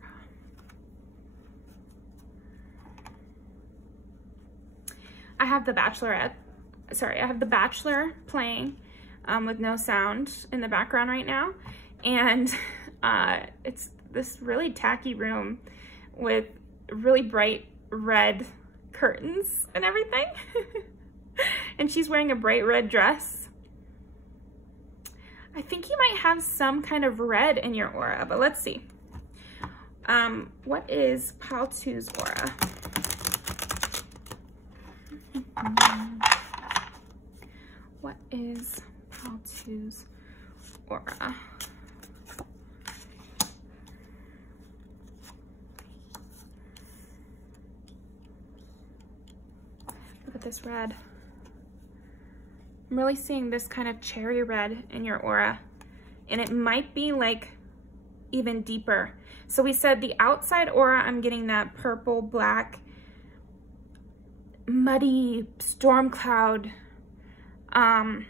I have the Bachelorette. Sorry, I have the Bachelor playing with no sound in the background right now, and it's this really tacky room with really bright red curtains and everything. And she's wearing a bright red dress. I think you might have some kind of red in your aura, but let's see. What is Pile 2's aura? What is Pile 2's aura? Look at this red. I'm really seeing this kind of cherry red in your aura, and it might be like even deeper. So we said the outside aura, I'm getting that purple, black, muddy storm cloud, a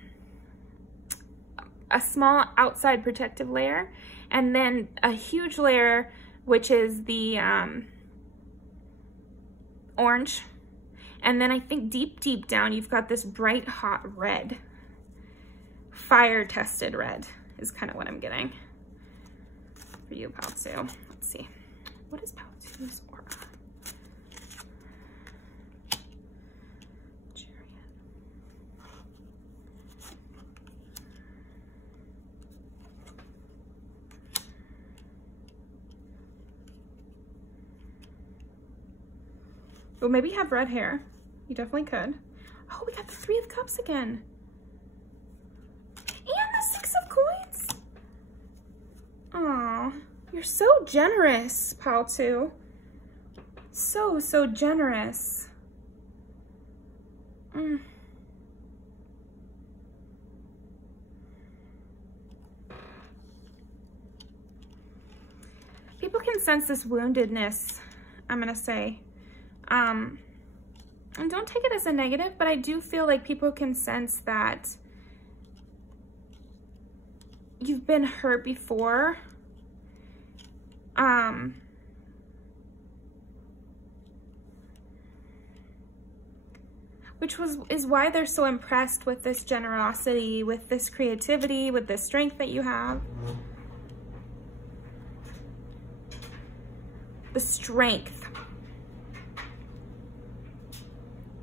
small outside protective layer, and then a huge layer, which is the orange. And then I think deep down, you've got this bright, hot red. Fire-tested red is kind of what I'm getting for you, Pile 2. Let's see. What is Pile 2's aura? Well, maybe you have red hair. You definitely could. Oh, we got the 3 of Cups again. And the 6 of Coins. Aw, you're so generous, Pile 2. So generous. People can sense this woundedness, I'm gonna say. And don't take it as a negative, but I do feel like people can sense that you've been hurt before. Which is why they're so impressed with this generosity, with this creativity, with this strength that you have. The strength.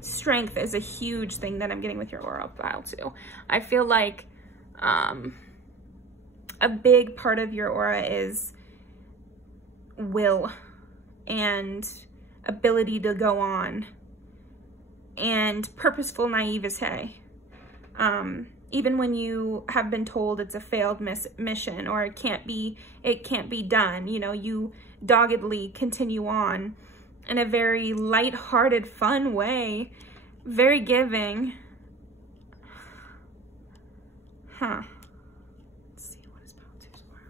Strength is a huge thing that I'm getting with your aura, Pile 2. I feel like a big part of your aura is will and ability to go on and purposeful naivete. Even when you have been told it's a failed mission or it can't be done, you know, you doggedly continue on in a very light-hearted, fun way, very giving. Huh. Let's see, what is Pile 2's aura?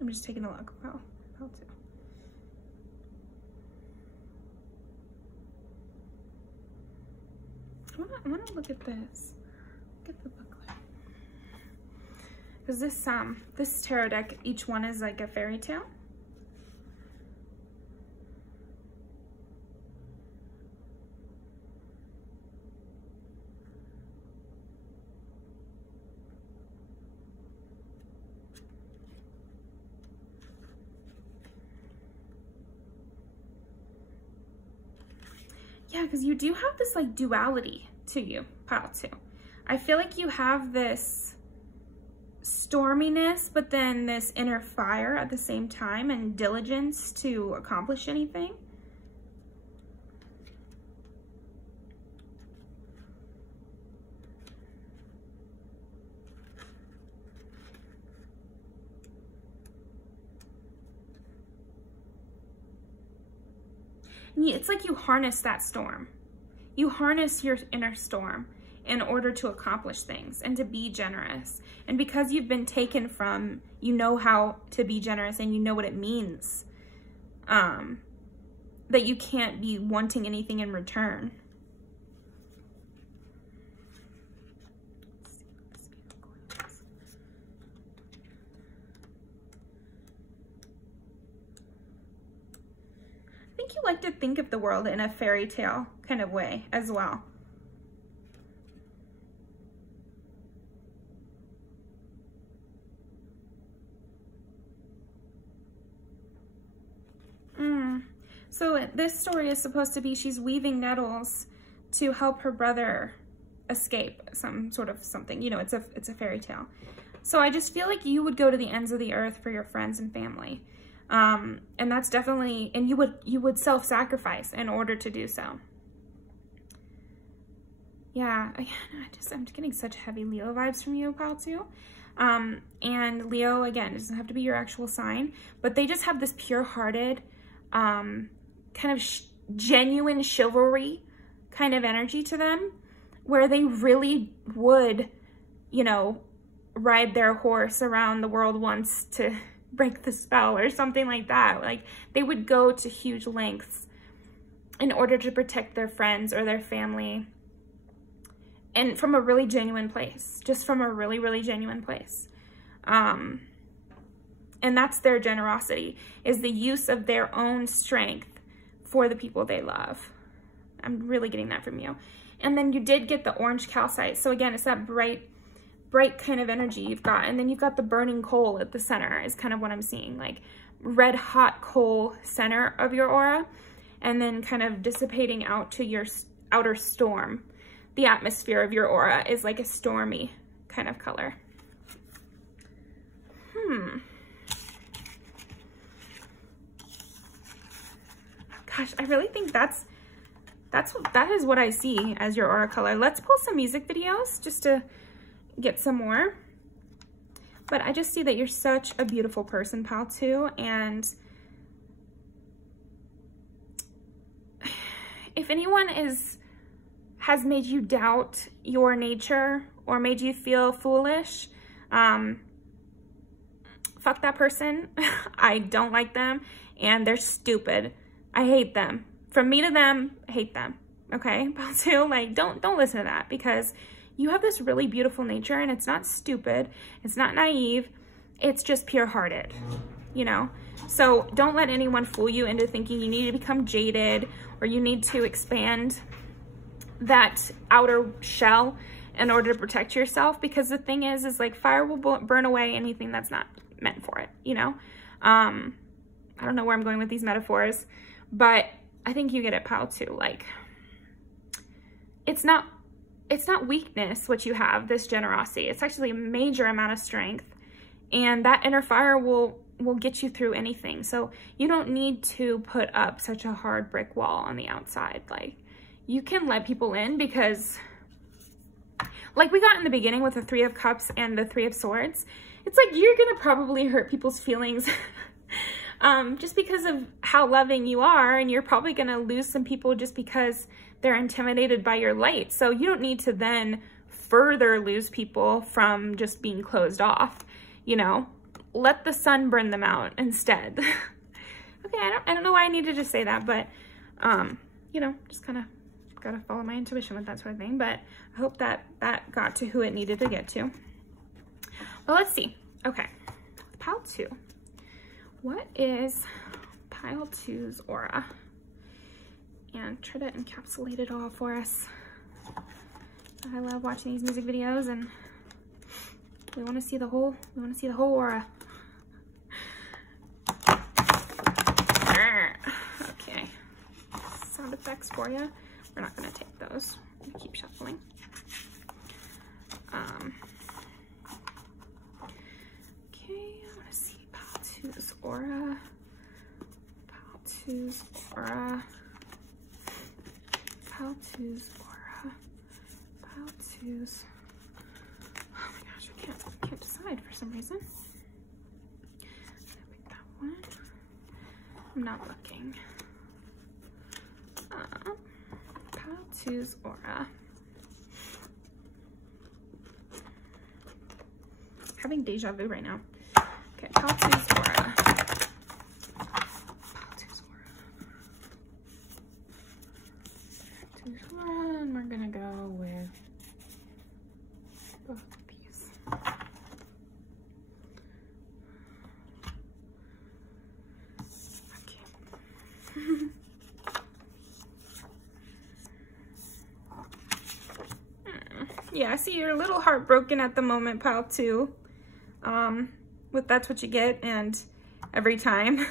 I'm just taking a look. Pile 2. I want to look at this. Look at the booklet. Because this tarot deck, each one is like a fairy tale. Yeah, because you do have this like duality to you, Pile 2. I feel like you have this storminess, but then this inner fire at the same time and diligence to accomplish anything. It's like you harness that storm. You harness your inner storm in order to accomplish things and to be generous. And because you've been taken from, you know how to be generous and you know what it means, that you can't be wanting anything in return. I think you like to think of the world in a fairy tale kind of way as well. So this story is supposed to be she's weaving nettles to help her brother escape some sort of something. You know, it's a fairy tale. So I just feel like you would go to the ends of the earth for your friends and family. And that's definitely, and you would self-sacrifice in order to do so. Yeah, I'm getting such heavy Leo vibes from you, pal, too. And Leo, again, it doesn't have to be your actual sign, but they just have this pure-hearted, kind of genuine chivalry kind of energy to them, where they really would, you know, ride their horse around the world once to break the spell or something like that. Like, they would go to huge lengths in order to protect their friends or their family, and from a really genuine place, just from a really, really genuine place. And that's their generosity, is the use of their own strength for the people they love. I'm really getting that from you. And then you did get the orange calcite. So again, it's that bright kind of energy you've got. And then you've got the burning coal at the center is kind of what I'm seeing, like red hot coal center of your aura, and then kind of dissipating out to your outer storm. The atmosphere of your aura is like a stormy kind of color. Gosh, I really think that is what I see as your aura color. Let's pull some music videos just to get some more. But I just see that you're such a beautiful person, pal, too. And if anyone has made you doubt your nature or made you feel foolish, fuck that person. I don't like them, and they're stupid. I hate them. From me to them, I hate them. Okay, so like, don't listen to that, because you have this really beautiful nature, and it's not stupid. It's not naive. It's just pure-hearted, you know? So don't let anyone fool you into thinking you need to become jaded or you need to expand that outer shell in order to protect yourself, because the thing is like, fire will burn away anything that's not meant for it, you know? I don't know where I'm going with these metaphors, but I think you get it, pal, too. Like, it's not weakness what you have, this generosity. It's actually a major amount of strength, and that inner fire will get you through anything. So you don't need to put up such a hard brick wall on the outside. Like, you can let people in, because like we got in the beginning with the 3 of Cups and the 3 of Swords, it's like you're gonna probably hurt people's feelings just because of how loving you are, and you're probably gonna lose some people just because they're intimidated by your light. So you don't need to then further lose people from just being closed off, you know? Let the sun burn them out instead. Okay, I don't know why I needed to say that, but you know, just kind of gotta follow my intuition with that sort of thing. But I hope that got to who it needed to get to. Well, let's see. Okay, pile 2. What is pile 2's aura? And try to encapsulate it all for us. I love watching these music videos, and we want to see the whole aura. Okay, sound effects for you. We're not going to take those. I'm going to keep shuffling. Okay, I want to see pile 2's aura. Pile 2's aura. Pile 2's aura. Pile 2's. Oh my gosh, I can't decide for some reason. I'll pick that one. I'm not looking. Pile Two's aura. Having deja vu right now. Okay, Pile 2's aura. Pile 2's aura. 2's aura, and we're gonna go with both of these. Okay. Yeah, I see you're a little heartbroken at the moment, Pile 2. That's what you get, and every time.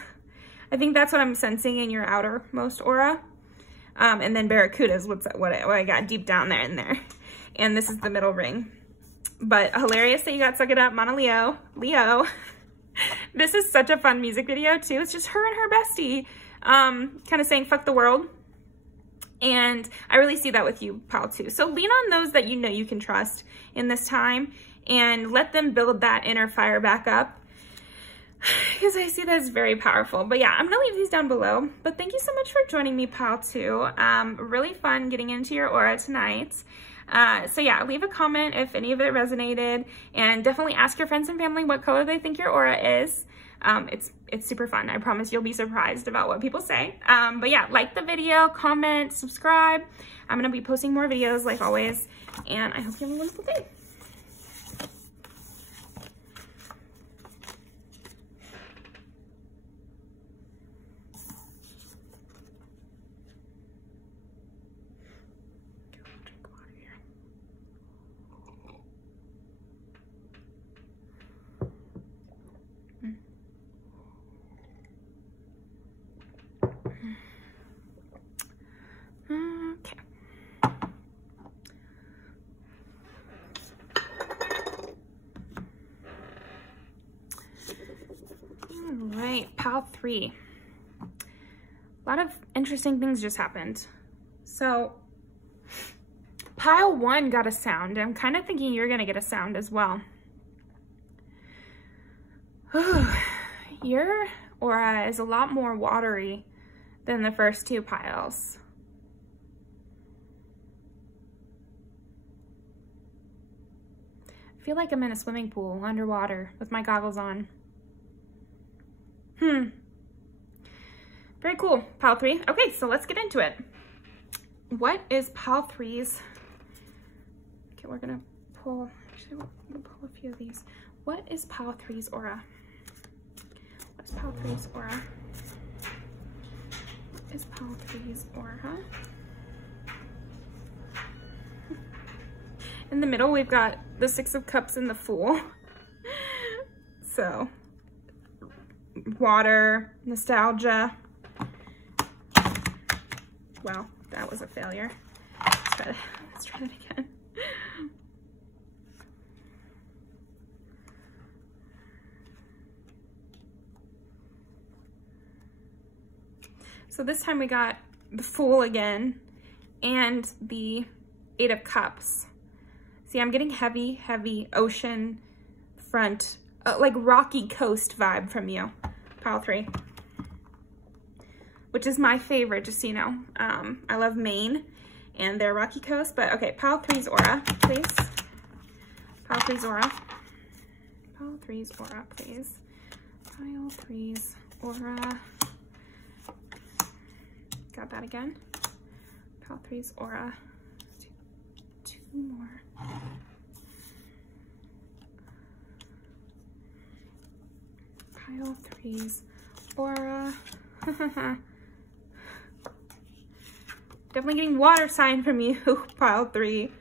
I think that's what I'm sensing in your outermost aura. And then Barracuda is what I got deep down there in there. And this is the middle ring. But hilarious that you got Suck It Up, Mana Leo. Leo. This is such a fun music video too. It's just her and her bestie kind of saying fuck the world. And I really see that with you, Pile 2. So lean on those that you know you can trust in this time and let them build that inner fire back up. Because I see that as very powerful. But yeah, I'm going to leave these down below. But thank you so much for joining me, Pile 2. Really fun getting into your aura tonight. So yeah, leave a comment if any of it resonated. And definitely ask your friends and family what color they think your aura is. It's super fun. I promise you'll be surprised about what people say. But yeah, like the video, comment, subscribe. I'm going to be posting more videos like always. And I hope you have a wonderful day. Pile 3. A lot of interesting things just happened. So Pile 1 got a sound. I'm kind of thinking you're going to get a sound as well. Your aura is a lot more watery than the first two piles. I feel like I'm in a swimming pool underwater with my goggles on. Very cool, Pile 3. Okay, so let's get into it. What is Pile 3's? Okay, we're gonna pull, actually we'll pull a few of these. What is Pile 3's aura? What is Pile 3's aura? What is Pile 3's aura? In the middle, we've got the Six of Cups and the Fool. So, water, nostalgia. Wow, that was a failure. Let's try that again. So this time we got the Fool again and the Eight of Cups. See, I'm getting heavy, heavy ocean front, like rocky coast vibe from you, Pile 3. Which is my favorite, just so you know. I love Maine and their rocky coast, but okay, Pile 3's aura, please. Pile 3's aura. Pile 3's aura, please. Pile 3's aura. Got that again. Pile 3's aura. Two more. Pile 3's aura. Definitely getting water sign from you, Pile 3.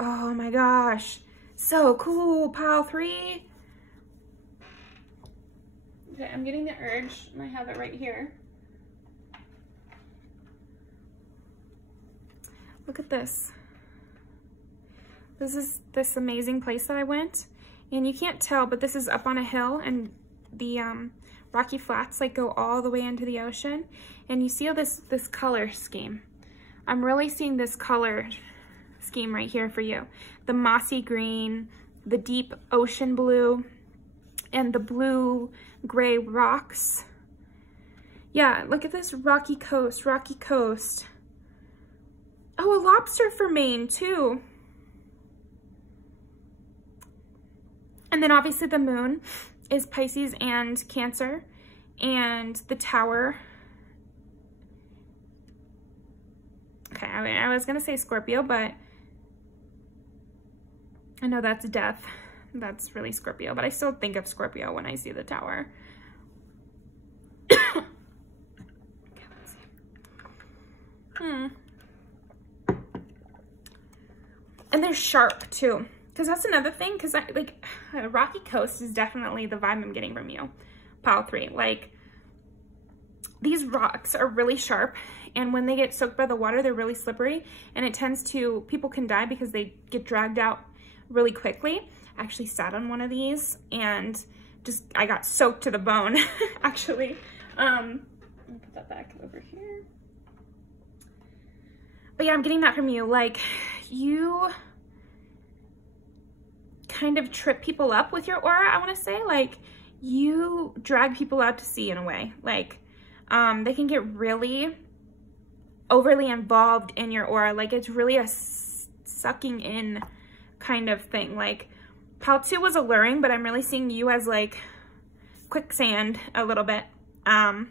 Oh my gosh. So cool, Pile 3. Okay, I'm getting the urge, and I have it right here. Look at this. This is this amazing place that I went, and you can't tell, but this is up on a hill, and the rocky flats like go all the way into the ocean, and you see this color scheme. I'm really seeing this color scheme right here for you. The mossy green, the deep ocean blue, and the blue gray rocks. Yeah, look at this rocky coast, rocky coast. Oh, a lobster for Maine too. And then obviously the moon is Pisces and Cancer, and the tower. Okay, I was gonna say Scorpio, but I know that's death. That's really Scorpio, but I still think of Scorpio when I see the tower. Okay, let's see. And they're sharp too, because that's another thing, because like rocky coast is definitely the vibe I'm getting from you, pile 3. Like, these rocks are really sharp, and when they get soaked by the water, they're really slippery, and it tends to, people can die because they get dragged out really quickly. I actually sat on one of these and I got soaked to the bone, actually. Let me put that back over here. But yeah, I'm getting that from you. Like, you kind of trip people up with your aura, I want to say. Like, you drag people out to sea in a way. Like, they can get really overly involved in your aura. Like, it's really a sucking in kind of thing. Like, pile 2 was alluring, but I'm really seeing you as like quicksand a little bit. And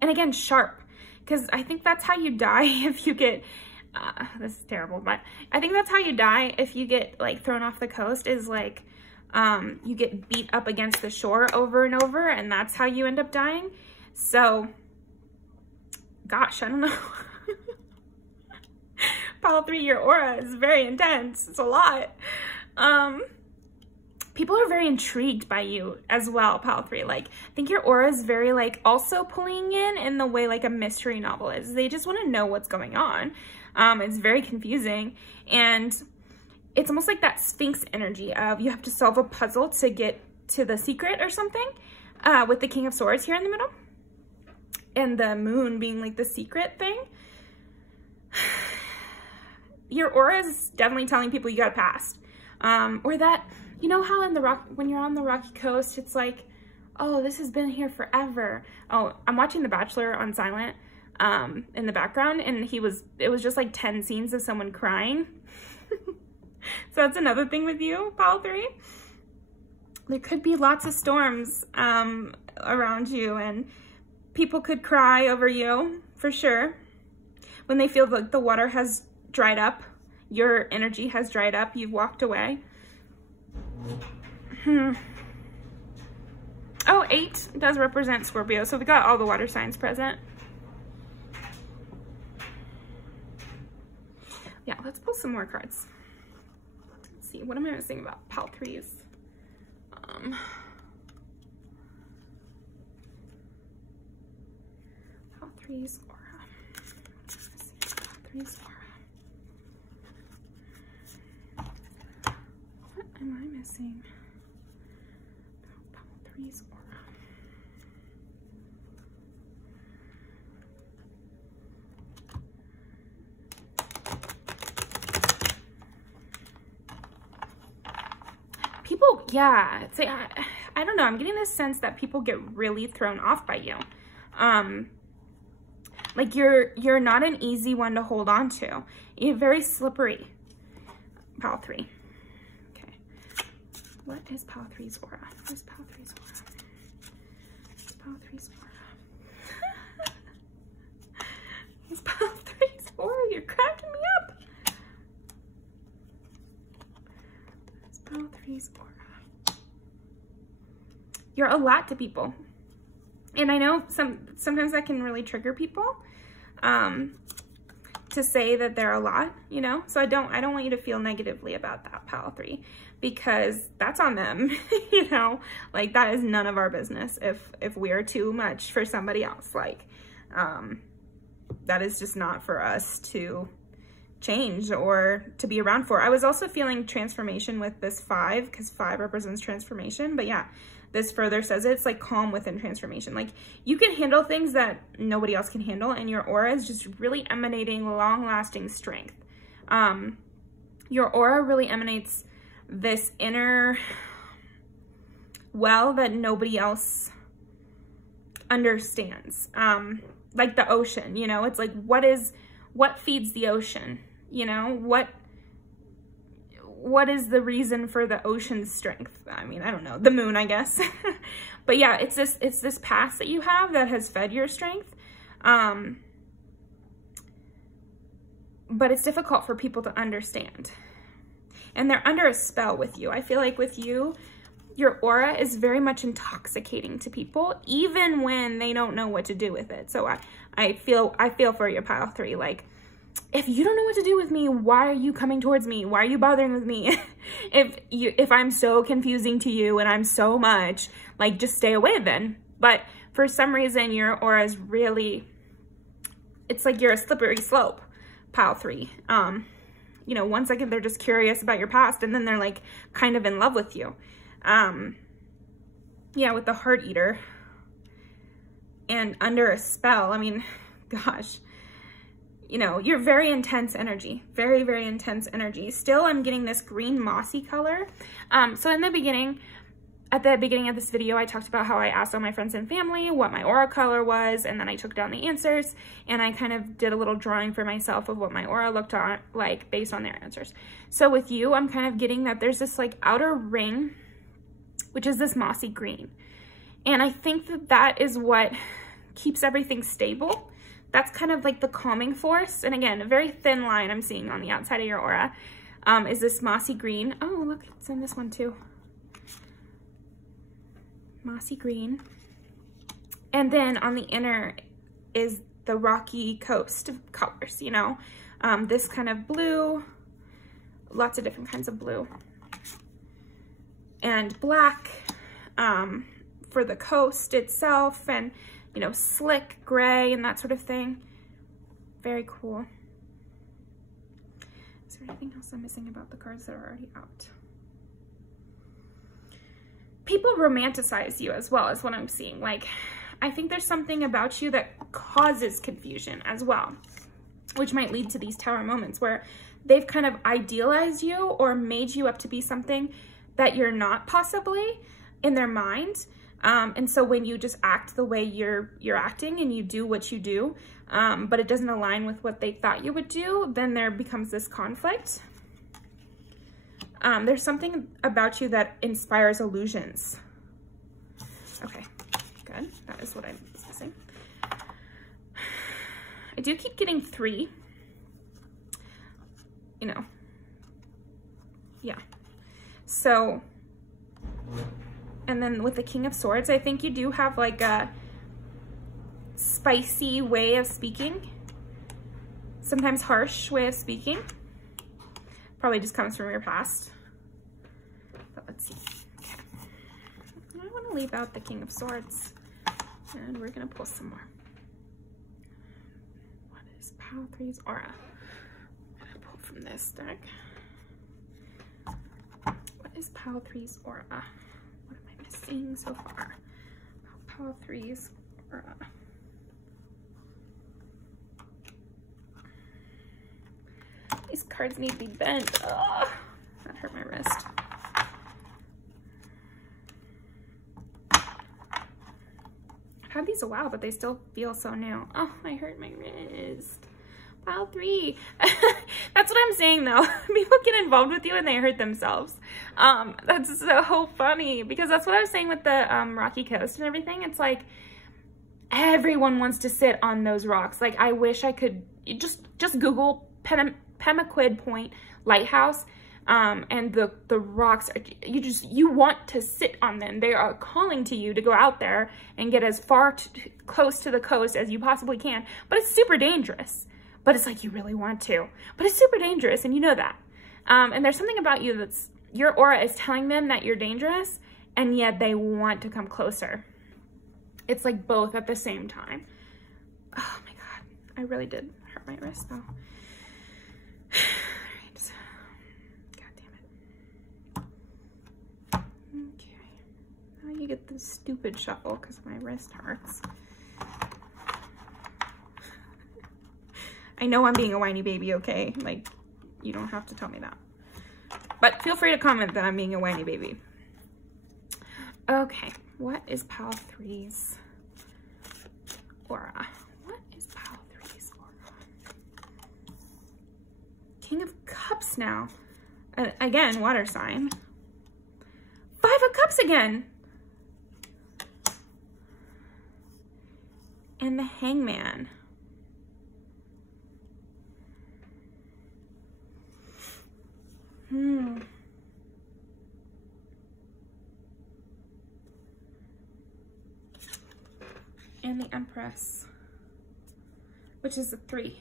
again, sharp, because I think that's how you die if you get, this is terrible, but I think that's how you die if you get like thrown off the coast, is like, you get beat up against the shore over and over, and that's how you end up dying. So, gosh, I don't know. Pile 3, your aura is very intense. It's a lot. People are very intrigued by you as well, pile 3. Like, I think your aura is very like also pulling in the way like a mystery novel is. They just want to know what's going on. It's very confusing, and it's almost like that Sphinx energy of you have to solve a puzzle to get to the secret or something, with the King of Swords here in the middle, and the moon being like the secret thing. Your aura is definitely telling people you got a past. Or that, you know how in the when you're on the rocky coast, it's like, oh, this has been here forever. Oh, I'm watching The Bachelor on silent, in the background, and it was just like 10 scenes of someone crying. So that's another thing with you, pile 3. There could be lots of storms, around you, and people could cry over you, for sure. When they feel like the water has dried up, your energy has dried up, you've walked away. Oh, 8 does represent Scorpio, so we got all the water signs present. Yeah, let's pull some more cards. Let's see, what am I missing about pile 3s? Pile 3's aura. Pile 3's aura. What am I missing? Pile 3's aura. People, yeah, it's like, I don't know, I'm getting this sense that people get really thrown off by you. Like you're not an easy one to hold on to. You're very slippery. Pile 3. Okay. What is pile 3's aura? Where's pile 3's aura? Where's pile 3's aura? Where's pile 3's aura? You're cracking me up. Where's pile 3's aura? You're a lot to people. And I know sometimes that can really trigger people, to say that they're a lot, you know? So I don't want you to feel negatively about that, pile 3, because that's on them, you know? Like, that is none of our business if we're too much for somebody else. Like, that is just not for us to change or to be around for. I was also feeling transformation with this 5, because 5 represents transformation, but yeah. This further says it's like calm within transformation. Like, you can handle things that nobody else can handle, and your aura is just really emanating long-lasting strength. Your aura really emanates this inner well that nobody else understands, like the ocean, you know, it's like, what feeds the ocean? You know, what is the reason for the ocean's strength? I mean, I don't know, the moon, I guess. But yeah, it's this past that you have that has fed your strength. But it's difficult for people to understand. And they're under a spell with you. I feel like with you, your aura is very much intoxicating to people, even when they don't know what to do with it. So I feel for your pile 3. Like, if you don't know what to do with me, why are you coming towards me? Why are you bothering with me? if I'm so confusing to you and I'm so much, like, just stay away then. But for some reason, your aura is really, it's like you're a slippery slope, pile 3. You know, one second they're just curious about your past, and then they're like kind of in love with you. Yeah, with the heart eater and under a spell. I mean, gosh, you know, you're very intense energy, very, very intense energy. Still, I'm getting this green mossy color. So in the beginning, at the beginning of this video, I talked about how I asked all my friends and family what my aura color was, and then I took down the answers, and I kind of did a little drawing for myself of what my aura looked like based on their answers. So with you, I'm kind of getting that there's this like outer ring, which is this mossy green. And I think that that is what keeps everything stable. That's kind of like the calming force. And again, a very thin line I'm seeing on the outside of your aura is this mossy green. Oh, look, it's in this one too. Mossy green. And then on the inner is the rocky coast colors, you know, this kind of blue, lots of different kinds of blue, and black for the coast itself, and, you know, slick gray and that sort of thing. Very cool. Is there anything else I'm missing about the cards that are already out? People romanticize you as well, is what I'm seeing. Like, I think there's something about you that causes confusion as well, which might lead to these tower moments where they've kind of idealized you or made you up to be something that you're not, possibly, in their mind. And so when you just act the way you're acting and you do what you do, but it doesn't align with what they thought you would do, then there becomes this conflict. There's something about you that inspires illusions. Okay, good. That is what I'm missing. I do keep getting 3. You know. Yeah. So, and then with the King of Swords, I think you do have like a spicy way of speaking. Sometimes harsh way of speaking. Probably just comes from your past. But let's see. Okay. I want to leave out the King of Swords. And we're going to pull some more. What is Pile 3's aura? I'm going to pull from this deck. What is Pile 3's aura? What am I missing so far? Pile 3's aura. These cards need to be bent. Oh, that hurt my wrist. I've had these a while, but they still feel so new. Oh, I hurt my wrist. Pile 3. That's what I'm saying though. People get involved with you and they hurt themselves. That's so funny, because that's what I was saying with the rocky coast and everything. It's like everyone wants to sit on those rocks. Like, I wish I could just Google Pemaquid Point Lighthouse, and the rocks are, you want to sit on them. They are calling to you to go out there and get as far close to the coast as you possibly can, but it's super dangerous. But it's like you really want to, but it's super dangerous, and you know that. And there's something about you that's, your aura is telling them that you're dangerous, and yet they want to come closer. It's like both at the same time. Oh my God, I really did hurt my wrist though. Alright, God damn it. Okay, now you get the stupid shuffle because my wrist hurts. I know I'm being a whiny baby, okay? Like, you don't have to tell me that. But feel free to comment that I'm being a whiny baby. Okay, what is Pile 3's Cups now. Again, water sign. 5 of Cups again. And the Hangman. And the Empress, which is a 3.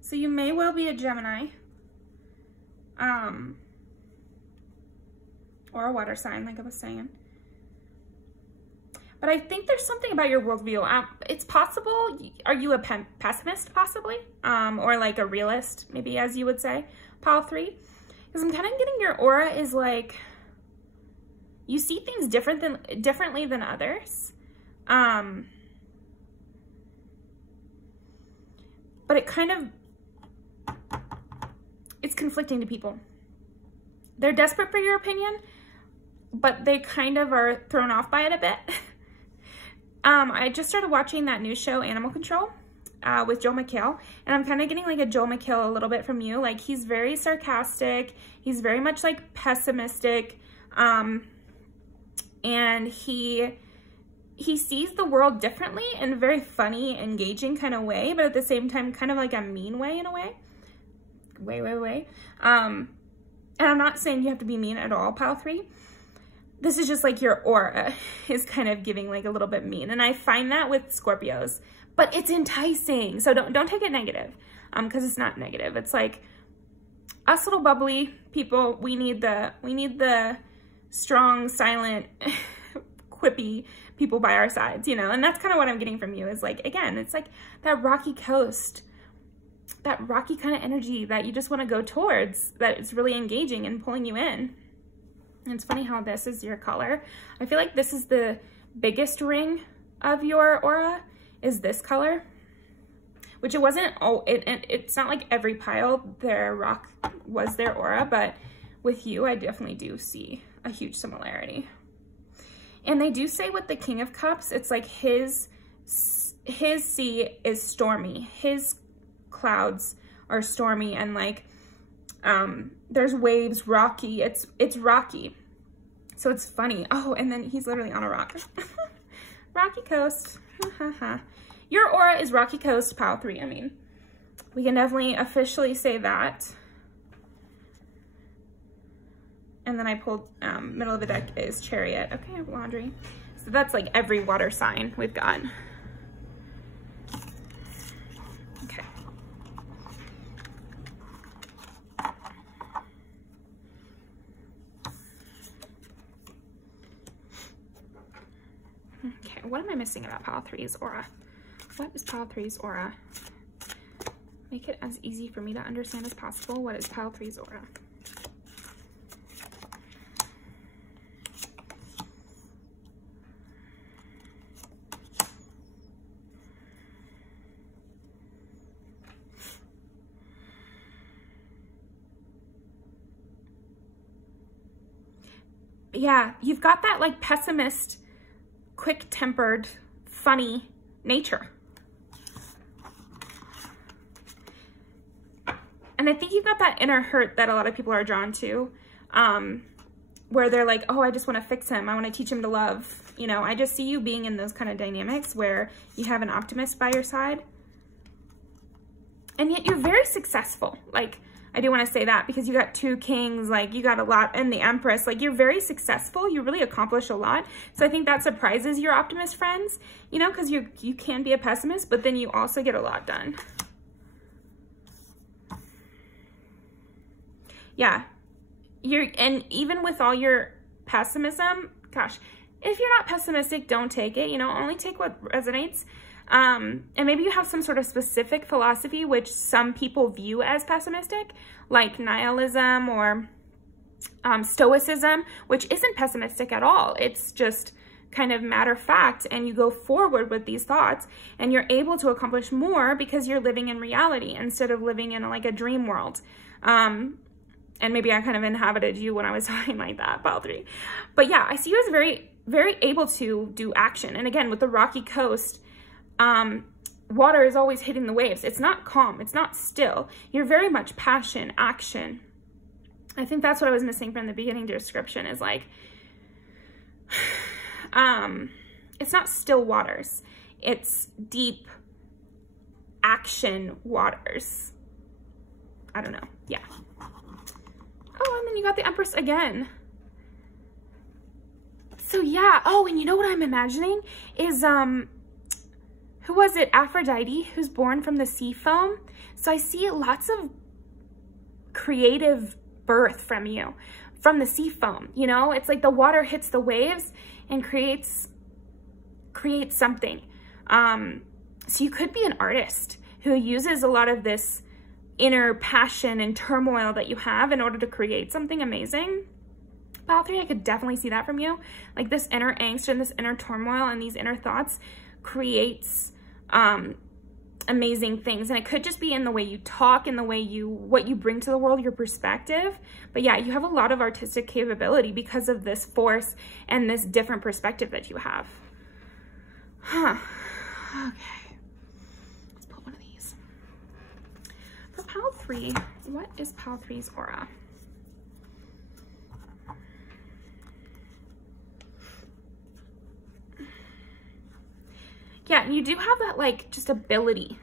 So you may well be a Gemini, or a water sign, like I was saying. But I think there's something about your worldview. It's possible, are you a pessimist possibly? Or like a realist, maybe, as you would say, pile 3? Because I'm kind of getting your aura is like, you see things differently than others. But it kind of, it's conflicting to people. They're desperate for your opinion, but they kind of are thrown off by it a bit. I just started watching that new show, Animal Control, with Joel McHale, and I'm kind of getting like a Joel McHale a little bit from you. Like, he's very sarcastic. He's very much like pessimistic. And he sees the world differently in a very funny, engaging kind of way, but at the same time, kind of like a mean way in a way. And I'm not saying you have to be mean at all, pile 3. This is just like your aura is kind of giving like a little bit mean. And I find that with Scorpios, but it's enticing. So don't take it negative, because it's not negative. It's like us little bubbly people, we need the strong, silent, quippy people by our sides, you know? And that's kind of what I'm getting from you is like, again, it's like that rocky coast, that rocky kind of energy that you just want to go towards, that is really engaging and pulling you in. And it's funny how this is your color. I feel like this is the biggest ring of your aura, is this color, which it wasn't, it's not like every pile their rock was their aura, but with you, I definitely do see a huge similarity. And they do say with the King of Cups, it's like his sea is stormy. His clouds are stormy and like, there's waves, rocky. It's rocky. So it's funny. Oh, and then he's literally on a rock. Rocky coast. Your aura is rocky coast, pile 3. I mean, we can definitely officially say that. And then I pulled middle of the deck is Chariot. Okay, laundry. So that's like every water sign we've got. Okay. Okay, what am I missing about pile 3's aura? What is pile 3's aura? Make it as easy for me to understand as possible. What is pile 3's aura? Yeah, you've got that like pessimist, quick-tempered, funny nature. And I think you've got that inner hurt that a lot of people are drawn to, where they're like, oh, I just want to fix him. I want to teach him to love. You know, I just see you being in those kind of dynamics where you have an optimist by your side. And yet you're very successful. Like, I do want to say that because you got 2 kings, like you got a lot, and the Empress, like you're very successful. You really accomplish a lot. So I think that surprises your optimist friends, you know, because you can be a pessimist, but then you also get a lot done. Yeah. And even with all your pessimism, gosh, if you're not pessimistic, don't take it, you know, only take what resonates. And maybe you have some sort of specific philosophy which some people view as pessimistic, like nihilism or stoicism, which isn't pessimistic at all. It's just kind of matter of fact, and you go forward with these thoughts and you're able to accomplish more because you're living in reality instead of living in like a dream world. And maybe I kind of inhabited you when I was talking like that, pile 3. But yeah, I see you as very, very able to do action. And again, with the rocky coast, water is always hitting the waves. It's not calm. It's not still. You're very much passion, action. I think that's what I was missing from the beginning description is like, it's not still waters. It's deep action waters. I don't know. Yeah. Oh, and then you got the Empress again. So yeah. Oh, and you know what I'm imagining is, who was it? Aphrodite, who's born from the sea foam. So I see lots of creative birth from you, from the sea foam. You know, it's like the water hits the waves and creates something. So you could be an artist who uses a lot of this inner passion and turmoil that you have in order to create something amazing. Pile 3, I could definitely see that from you. Like this inner angst and this inner turmoil and these inner thoughts creates amazing things. And it could just be in the way you talk, in the way what you bring to the world, your perspective. But yeah, you have a lot of artistic capability because of this force and this different perspective that you have. Huh. Okay. Let's pull one of these. For Pile 3, what is Pile 3's aura? Yeah, you do have that like just ability.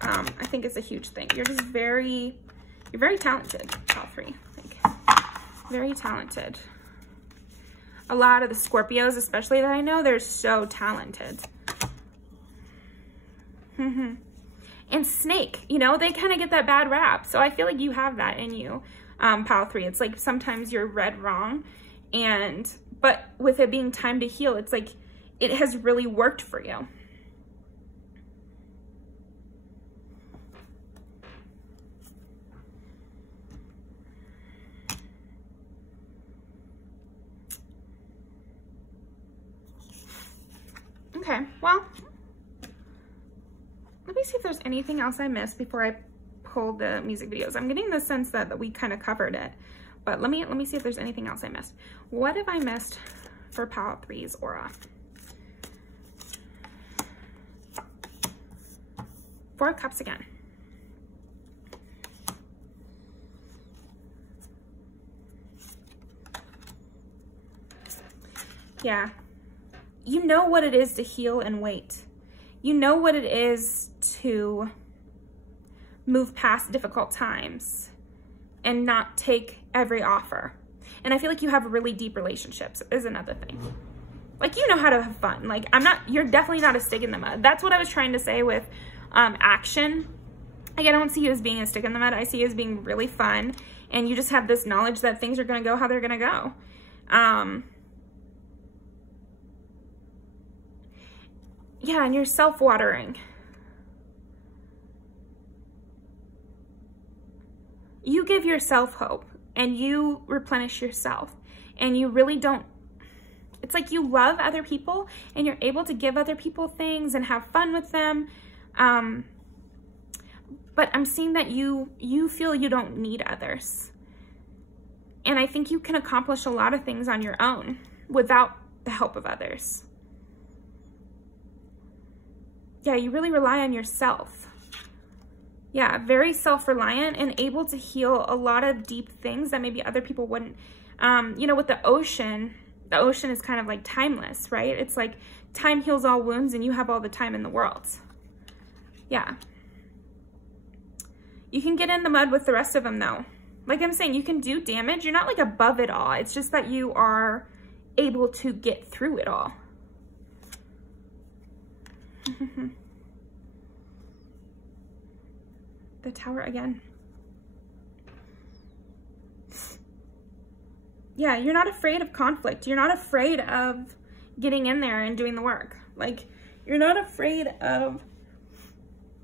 I think it's a huge thing. You're just you're very talented, Pile 3, I think. Very talented. A lot of the Scorpios, especially that I know, they're so talented. And Snake, you know, they kind of get that bad rap. So I feel like you have that in you, Pile 3. It's like sometimes you're read wrong, but with it being time to heal, it's like it has really worked for you. Okay, well, let me see if there's anything else I missed before I pull the music videos. I'm getting the sense that we kind of covered it, but let me see if there's anything else I missed. What have I missed for Pile 3's aura? 4 of Cups again. Yeah. You know what it is to heal and wait. You know what it is to move past difficult times and not take every offer. And I feel like you have really deep relationships is another thing. Like, you know how to have fun. Like, you're definitely not a stick in the mud. That's what I was trying to say with action. Like, I don't see you as being a stick in the mud. I see you as being really fun. And you just have this knowledge that things are going to go how they're going to go. Yeah, and you're self-watering. You give yourself hope and you replenish yourself, and you really don't, it's like you love other people and you're able to give other people things and have fun with them. But I'm seeing that you feel you don't need others. And I think you can accomplish a lot of things on your own without the help of others. Yeah, you really rely on yourself. Yeah, very self-reliant and able to heal a lot of deep things that maybe other people wouldn't. You know, with the ocean is kind of like timeless, right? It's like time heals all wounds and you have all the time in the world. Yeah. You can get in the mud with the rest of them though. Like I'm saying, you can do damage. You're not like above it all. It's just that you are able to get through it all. The Tower again. Yeah, you're not afraid of conflict. You're not afraid of getting in there and doing the work. Like, you're not afraid of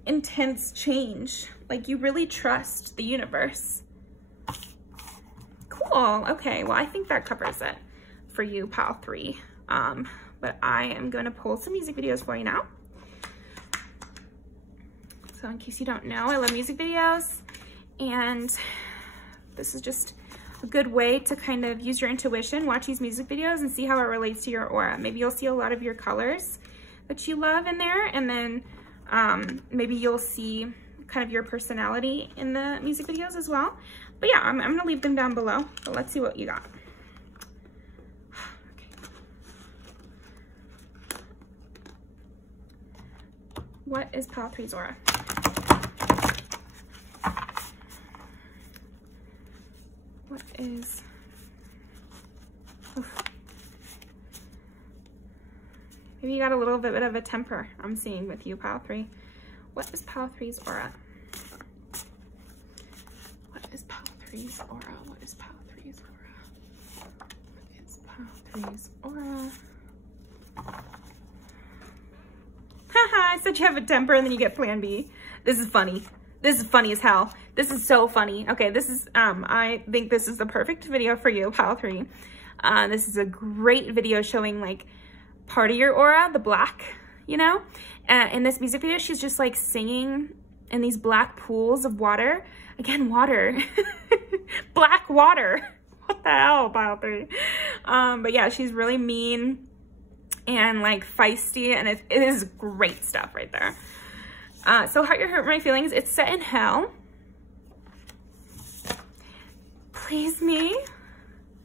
intense change. Like, you really trust the universe. Cool. Okay, well, I think that covers it for you, Pile 3. But I am going to pull some music videos for you now. So in case you don't know, I love music videos, and this is just a good way to kind of use your intuition, watch these music videos and see how it relates to your aura. Maybe you'll see a lot of your colors that you love in there, and then Maybe you'll see kind of your personality in the music videos as well. But yeah, I'm gonna leave them down below, but let's see what you got. Okay. What is Pile 3's aura? What is... Oof. Maybe you got a little bit of a temper I'm seeing with you, Pile 3. What is Pile 3's aura? What is Pile 3's aura? What is Pile 3's aura? What is Pile 3's aura? Haha, I said you have a temper and then you get plan B. This is funny. This is funny as hell. This is so funny. Okay, this is, I think this is the perfect video for you, Pile 3. This is a great video showing like part of your aura, the black, you know? In this music video, she's just like singing in these black pools of water. Again, water. Black water. What the hell, Pile 3? But yeah, she's really mean and like feisty, and it is great stuff right there. So Heart Your Hurt My Feelings, it's set in hell. Please Me.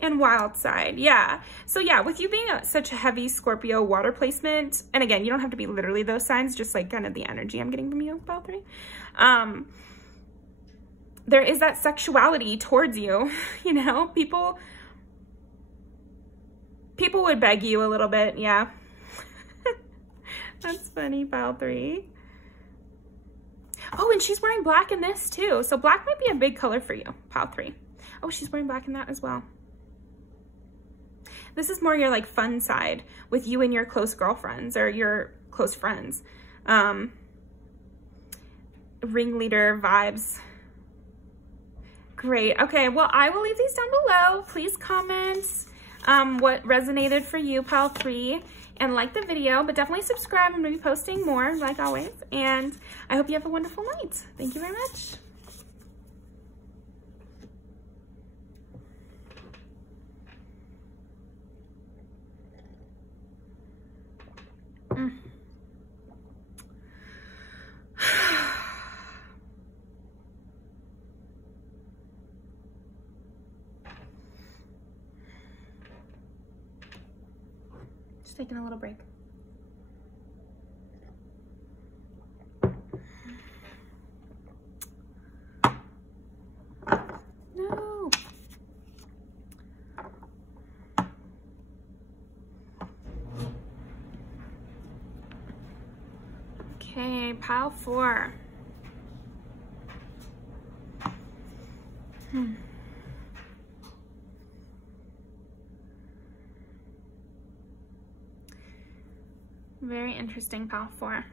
And Wild Side, yeah. So yeah, with you being such a heavy Scorpio water placement, and again, you don't have to be literally those signs, just like kind of the energy I'm getting from you, Pile 3. There is that sexuality towards you, you know? People would beg you a little bit, yeah. That's funny, Pile 3. Oh, and she's wearing black in this too. So black might be a big color for you, Pile 3. Oh, she's wearing black in that as well. This is more your like fun side with you and your close girlfriends or your close friends. Ringleader vibes. Great. Okay, well, I will leave these down below. Please comment what resonated for you, Pile 3, and like the video, but definitely subscribe. I'm going to be posting more, like always, and I hope you have a wonderful night. Thank you very much. Just taking a little break. No. Okay, Pile 4. Very interesting, Pile 4.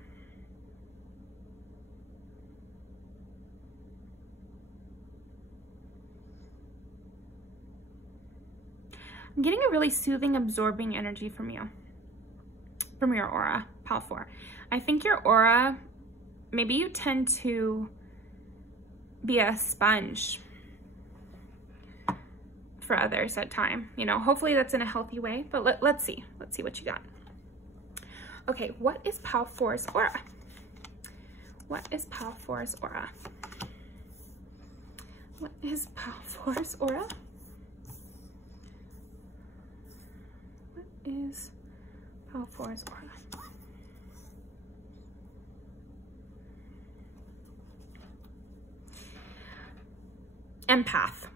I'm getting a really soothing, absorbing energy from you, from your aura, Pile 4. I think your aura, maybe you tend to be a sponge for others at time. You know, hopefully that's in a healthy way, but let's see. Let's see what you got. Okay, what is Pile 4's aura? What is Pile 4's aura? What is Pile 4's aura? What is Pile 4's aura? Empath.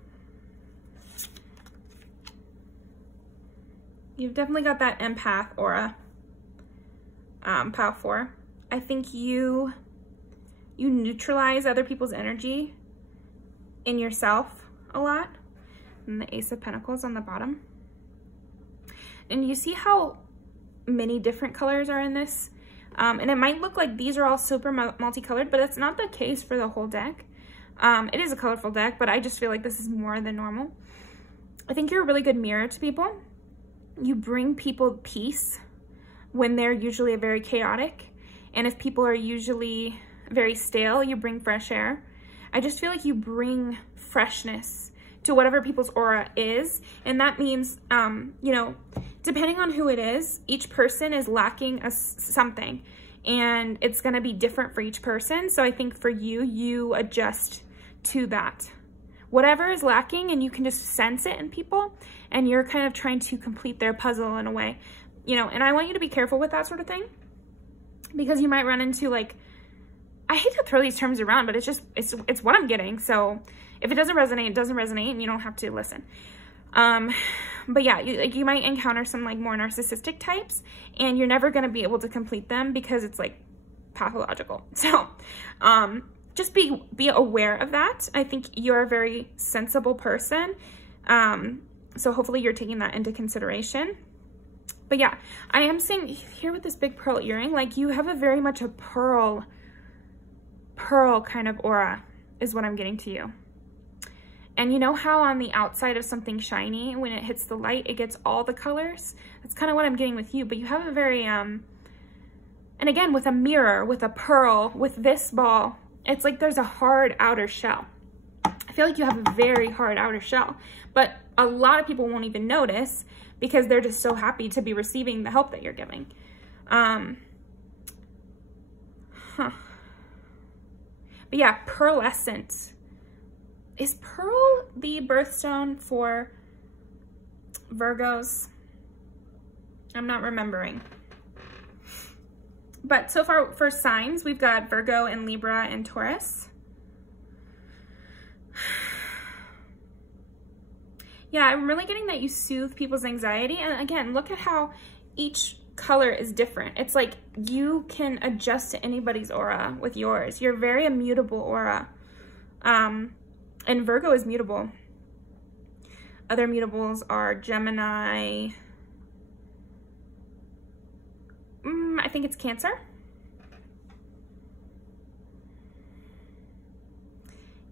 You've definitely got that empath aura, Pile 4. I think you neutralize other people's energy in yourself a lot. And the Ace of Pentacles on the bottom. And you see how many different colors are in this? And it might look like these are all super multicolored, but it's not the case for the whole deck. It is a colorful deck, but I just feel like this is more than normal. I think you're a really good mirror to people. You bring people peace when they're usually very chaotic. And if people are usually very stale, you bring fresh air. I just feel like you bring freshness to whatever people's aura is. And that means, you know, depending on who it is, each person is lacking something and it's going to be different for each person. So I think for you, you adjust to that. Whatever is lacking, and you can just sense it in people, and you're kind of trying to complete their puzzle in a way, you know, and I want you to be careful with that sort of thing, because you might run into, like, I hate to throw these terms around, but it's just, it's what I'm getting. So if it doesn't resonate, it doesn't resonate, and you don't have to listen. But yeah, you might encounter some like more narcissistic types, and you're never going to be able to complete them because it's like pathological. So, just be aware of that. I think you're a very sensible person. So hopefully you're taking that into consideration. But yeah, I am seeing here with this big pearl earring, like you have a very much a pearl kind of aura is what I'm getting to you. And you know how on the outside of something shiny, when it hits the light, it gets all the colors? That's kind of what I'm getting with you. But you have a very, and again, with a mirror, with a pearl, with this ball, it's like there's a hard outer shell. I feel like you have a very hard outer shell, but a lot of people won't even notice because they're just so happy to be receiving the help that you're giving. But yeah, pearlescent. Is pearl the birthstone for Virgos? I'm not remembering. But so far for signs, we've got Virgo and Libra and Taurus. Yeah, I'm really getting that you soothe people's anxiety. And again, look at how each color is different. It's like you can adjust to anybody's aura with yours. You're very immutable aura. And Virgo is mutable. Other mutables are Gemini. I think it's Cancer.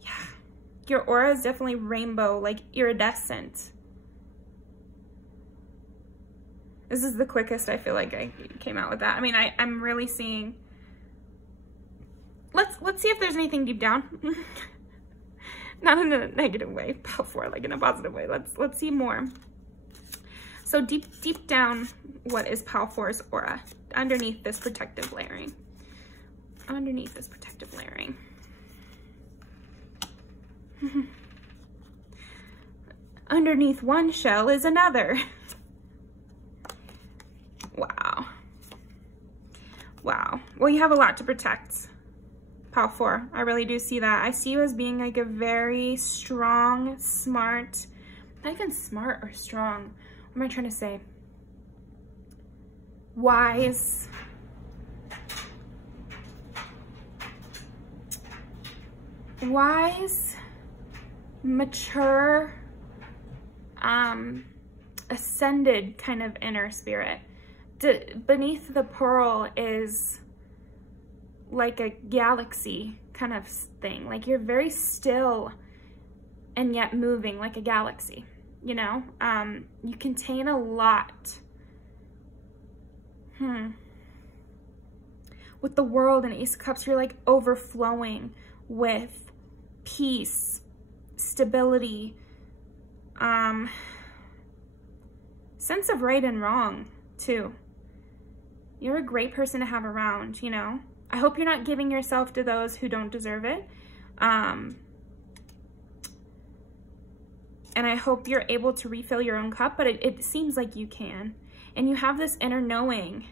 Yeah. Your aura is definitely rainbow, like iridescent. This is the quickest I feel like I came out with that. I mean, I'm really seeing... Let's see if there's anything deep down. Not in a negative way, before, like in a positive way. Let's see more. So deep down, what is Pal 4's aura? Underneath this protective layering. Underneath this protective layering. Underneath one shell is another. Wow. Wow. Well, you have a lot to protect. Pal 4, I really do see that. I see you as being like a very strong, smart, not even smart or strong. What am I trying to say? Wise. Wise, mature, ascended kind of inner spirit. Beneath the pearl is like a galaxy kind of thing. Like you're very still and yet moving like a galaxy, you know? You contain a lot. With the World and Ace of Cups, you're like overflowing with peace, stability, sense of right and wrong too. You're a great person to have around, you know? I hope you're not giving yourself to those who don't deserve it. And I hope you're able to refill your own cup, but it seems like you can. And you have this inner knowing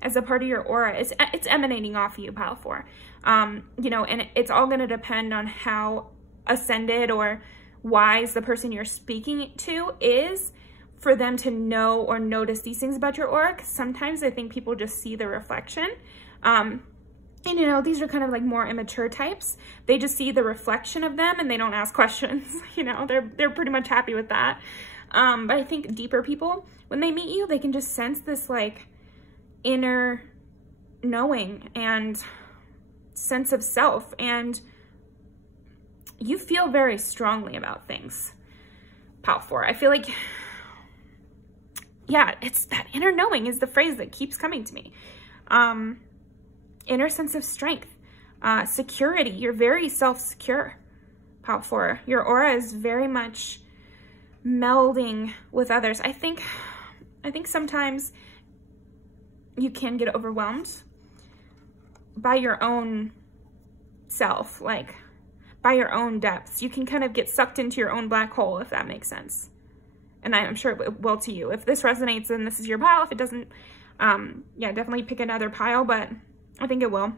as a part of your aura. It's emanating off of you, Pal 4. You know, and it's all going to depend on how ascended or wise the person you're speaking to is for them to know or notice these things about your aura. 'Cause sometimes I think people just see the reflection. And you know, these are kind of like more immature types. They just see the reflection of them and they don't ask questions. You know, they're pretty much happy with that. But I think deeper people, when they meet you, they can just sense this like inner knowing and sense of self, and you feel very strongly about things, Pal 4. I feel like, yeah, it's that inner knowing is the phrase that keeps coming to me. Inner sense of strength, security. You're very self-secure, Pal 4. Your aura is very much melding with others. I think sometimes you can get overwhelmed by your own self, like by your own depths. You can kind of get sucked into your own black hole, if that makes sense. And I'm sure it will to you. If this resonates, then this is your pile. If it doesn't, yeah, definitely pick another pile, but I think it will.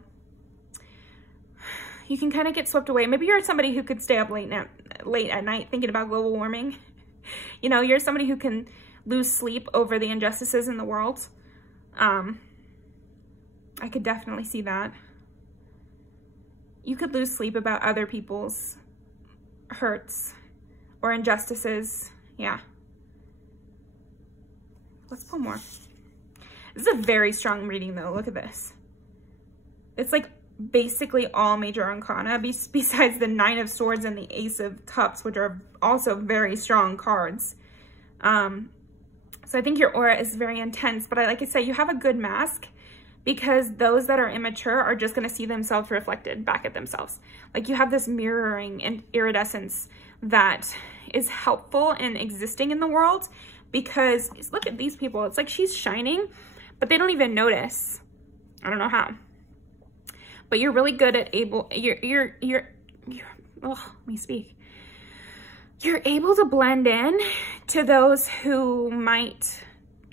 You can kind of get swept away. Maybe you're somebody who could stay up late at night thinking about global warming. You know, you're somebody who can lose sleep over the injustices in the world. I could definitely see that. You could lose sleep about other people's hurts or injustices. Yeah. Let's pull more. This is a very strong reading though. Look at this. It's like basically all major arcana besides the Nine of Swords and the Ace of Cups, which are also very strong cards. So I think your aura is very intense, but like I say, you have a good mask because those that are immature are just going to see themselves reflected back at themselves. Like you have this mirroring and iridescence that is helpful in existing in the world, because look at these people. It's like she's shining, but they don't even notice. I don't know how. But you're really good at you're oh, let me speak. You're able to blend in to those who might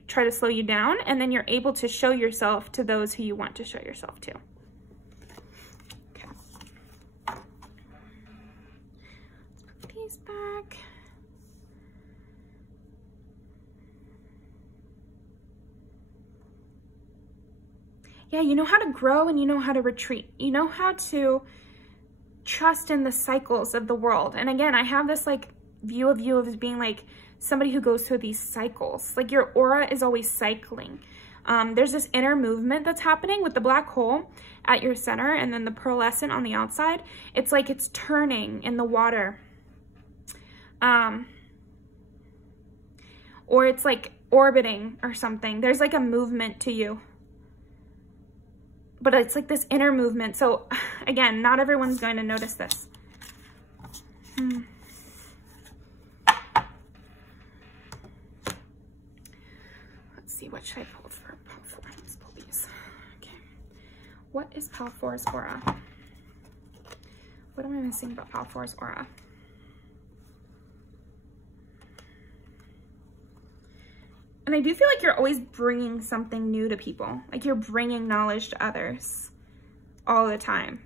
try to slow you down, and then you're able to show yourself to those who you want to show yourself to. Okay. Let's put these back. Yeah, you know how to grow and you know how to retreat. You know how to trust in the cycles of the world. And again, I have this like view of you as being like somebody who goes through these cycles. Like your aura is always cycling. There's this inner movement that's happening with the black hole at your center and then the pearlescent on the outside. It's like it's turning in the water. Or it's like orbiting or something. There's like a movement to you. But it's like this inner movement. So again, not everyone's going to notice this. Let's see, what should I pull for pile 4? Let's pull these. Okay. What is pile 4's aura? What am I missing about pile 4's aura? And I do feel like you're always bringing something new to people. Like you're bringing knowledge to others all the time.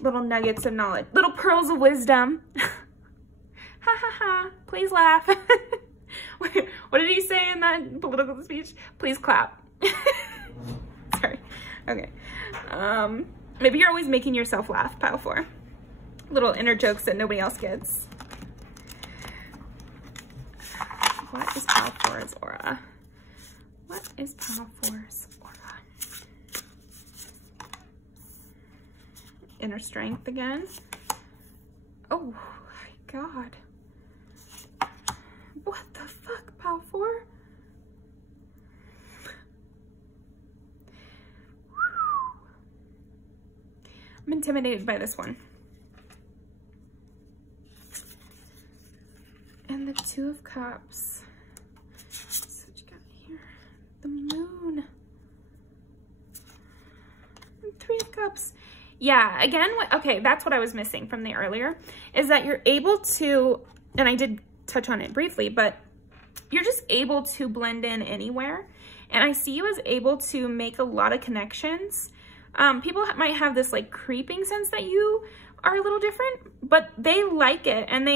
Little nuggets of knowledge, little pearls of wisdom. Ha ha ha, please laugh. What did he say in that political speech? Please clap. Sorry, okay. Maybe you're always making yourself laugh, pile 4. Little inner jokes that nobody else gets. What is pile 4's aura? What is pile 4's aura? Inner strength again. Oh my God. What the fuck, pile 4? I'm intimidated by this one. And the Two of Cups. So what you got here? The Moon. And 3 of Cups. Yeah, again, okay, that's what I was missing from the earlier, is that you're able to, and I did touch on it briefly, but you're just able to blend in anywhere. And I see you as able to make a lot of connections. People might have this like creeping sense that you are a little different, but they like it, and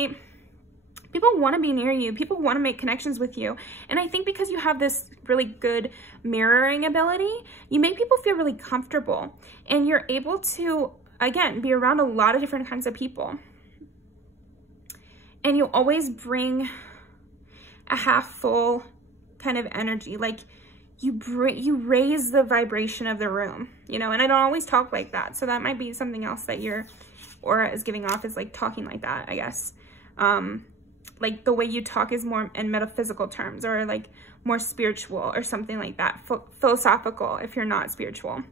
people want to be near you. People want to make connections with you. And I think because you have this really good mirroring ability, you make people feel really comfortable. And you're able to, again, be around a lot of different kinds of people. And you always bring a half full kind of energy. Like you raise the vibration of the room, you know, and I don't always talk like that. So that might be something else that your aura is giving off, is like talking like that, I guess. Like the way you talk is more in metaphysical terms, or like more spiritual or something like that. Philosophical if you're not spiritual.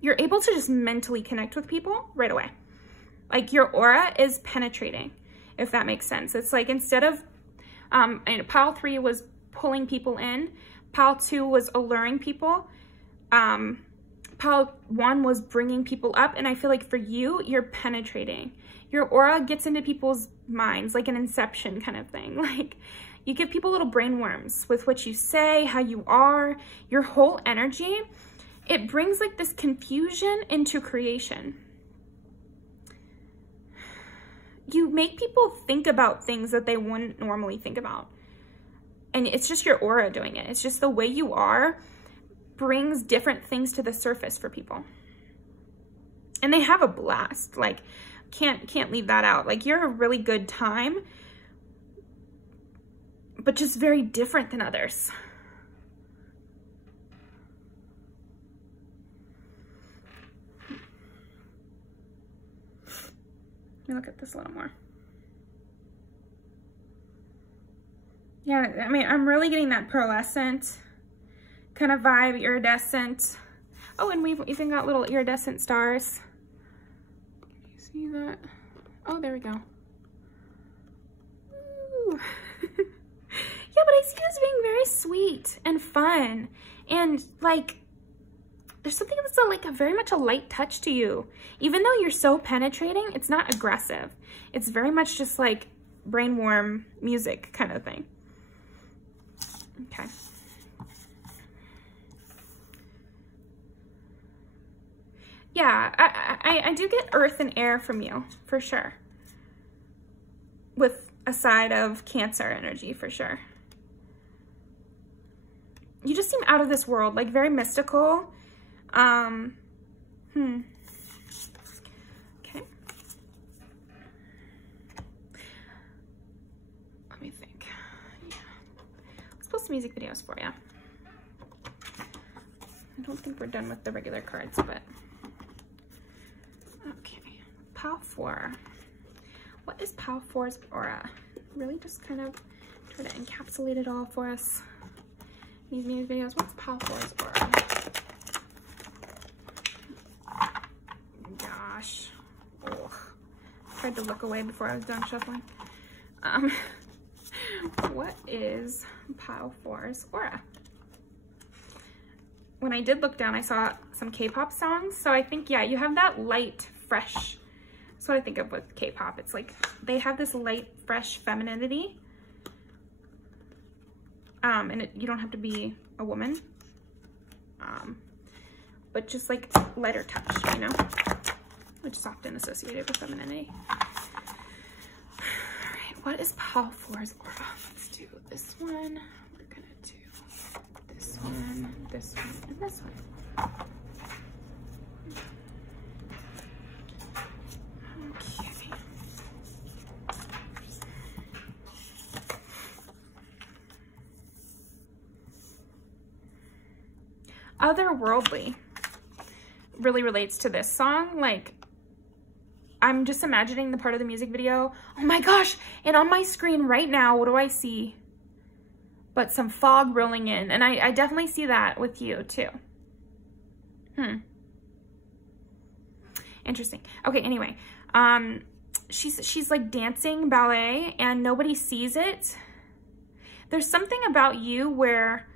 You're able to just mentally connect with people right away. Like your aura is penetrating, if that makes sense. It's like instead of, and pile 3 was pulling people in, Pile 2 was alluring people. Pile 1 was bringing people up. And I feel like for you, you're penetrating. Your aura gets into people's minds, like an inception kind of thing. Like, you give people little brain worms with what you say, how you are, your whole energy. It brings like this confusion into creation. You make people think about things that they wouldn't normally think about. And it's just your aura doing it. It's just the way you are brings different things to the surface for people. And they have a blast. Like, can't leave that out. Like, you're a really good time, but just very different than others. Let me look at this a little more. Yeah, I mean, I'm really getting that pearlescent kind of vibe, iridescent. Oh, and we've even got little iridescent stars. Can you see that? Oh, there we go. Ooh. Yeah, but I see this being very sweet and fun. And like, there's something that's like very much a light touch to you. Even though you're so penetrating, it's not aggressive. It's very much just like brain warm music kind of thing. Okay. Yeah, I do get earth and air from you, for sure. With a side of Cancer energy, for sure. You just seem out of this world, like very mystical. Okay. Let me think. Yeah. Let's post some music videos for you. I don't think we're done with the regular cards, but okay. Pile 4. What is Pile 4's aura? Really just kind of try to encapsulate it all for us. These music videos. What's Pile 4's aura? Gosh. Ugh. Tried to look away before I was done shuffling. What is Pile 4's aura? When I did look down, I saw some K-pop songs. So I think, yeah, you have that light, fresh. That's what I think of with K-pop. It's like they have this light, fresh femininity. And you don't have to be a woman. But just like lighter touch, you know? Which is often associated with femininity. All right, what is Pile 4's aura? Let's do this one. We're gonna do this one, and this one. Okay. Otherworldly really relates to this song. Like, I'm just imagining the part of the music video. Oh my gosh, and on my screen right now, what do I see? But some fog rolling in. And I definitely see that with you too. Interesting. Okay, anyway. She's like dancing ballet and nobody sees it. There's something about you where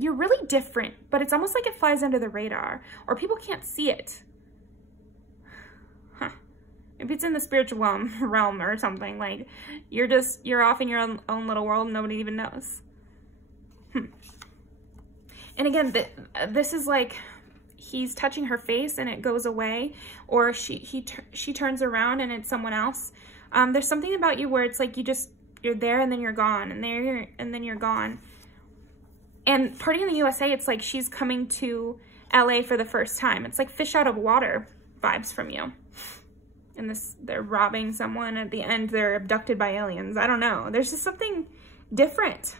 you're really different, but it's almost like it flies under the radar or people can't see it. Maybe it's in the spiritual realm or something. Like, you're off in your own little world and nobody even knows. And again, this is like, he's touching her face and it goes away, or she turns around and it's someone else. There's something about you where it's like you're there and then you're gone, and then you're gone. And Party in the USA, it's like she's coming to LA for the first time. It's like fish out of water vibes from you. And they're robbing someone. At the end, they're abducted by aliens. I don't know. There's just something different.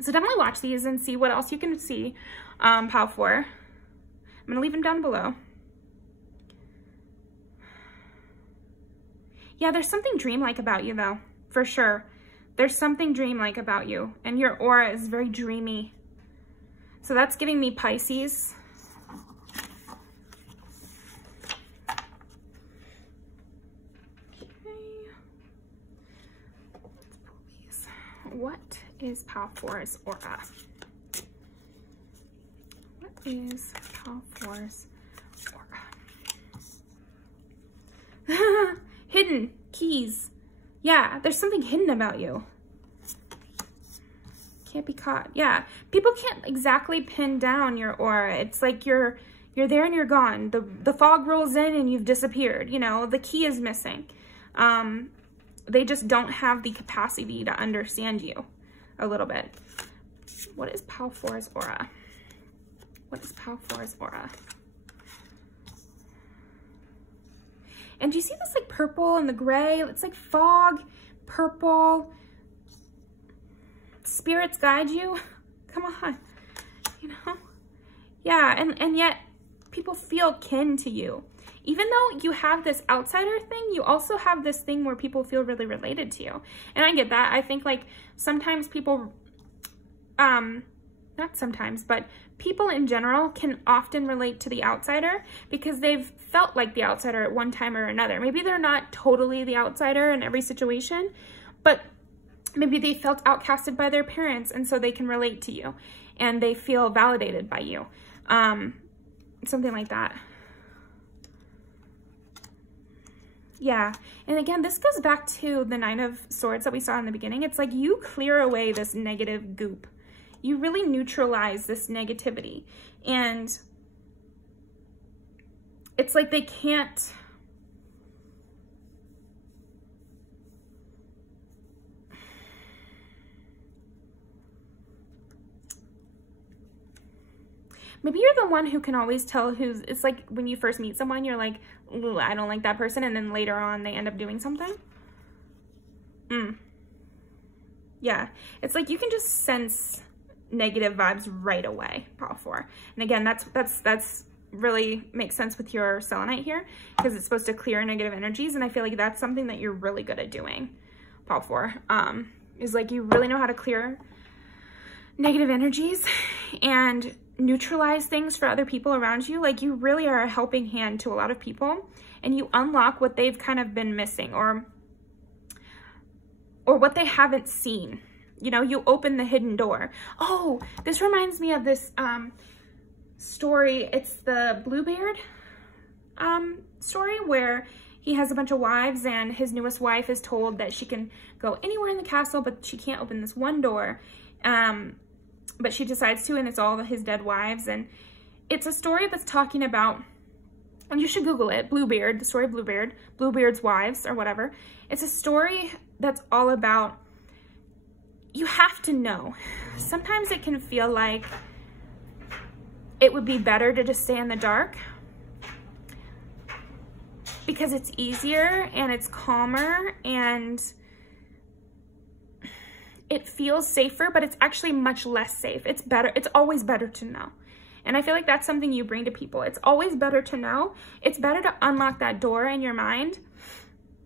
So definitely watch these and see what else you can see. Pile 4. I'm going to leave them down below. Yeah, there's something dreamlike about you, though. For sure. There's something dreamlike about you. And your aura is very dreamy. So that's giving me Pisces. What is Pal 4's aura? What is Pal 4's aura? Hidden keys. Yeah, there's something hidden about you. Can't be caught. Yeah, people can't exactly pin down your aura. It's like you're there and you're gone. The fog rolls in and you've disappeared. You know, the key is missing. They just don't have the capacity to understand you a little bit. What is Pal 4's aura? What is Pal 4's aura? And do you see this like purple and the gray? It's like fog, purple. Spirits guide you. Come on, you know? Yeah, and yet people feel kin to you. Even though you have this outsider thing, you also have this thing where people feel really related to you. And I get that. I think like sometimes people, not sometimes, but people in general can often relate to the outsider because they've felt like the outsider at one time or another. Maybe they're not totally the outsider in every situation, but maybe they felt outcasted by their parents and so they can relate to you and they feel validated by you. Something like that. Yeah, and again, this goes back to the 9 of Swords that we saw in the beginning. It's like you clear away this negative goop. You really neutralize this negativity. And it's like they can't... Maybe you're the one who can always tell who's, it's like when you first meet someone, you're like, ooh, I don't like that person. And then later on they end up doing something. Yeah. It's like you can just sense negative vibes right away, Pal 4. And again, that's really makes sense with your selenite here because it's supposed to clear negative energies. And I feel like that's something that you're really good at doing, Pal 4. Is like you really know how to clear negative energies and neutralize things for other people around you. Like you really are a helping hand to a lot of people and you unlock what they've kind of been missing or what they haven't seen. You know, you open the hidden door. Oh, this reminds me of this story. It's the Bluebeard story where he has a bunch of wives and his newest wife is told that she can go anywhere in the castle, but she can't open this one door. But she decides to, and it's all his dead wives. And it's a story that's talking about, and you should Google it, Bluebeard, the story of Bluebeard, Bluebeard's wives or whatever. It's a story that's all about, you have to know. Sometimes it can feel like it would be better to just stay in the dark because it's easier and it's calmer and it feels safer, but it's actually much less safe. It's better. It's always better to know. And I feel like that's something you bring to people. It's always better to know. It's better to unlock that door in your mind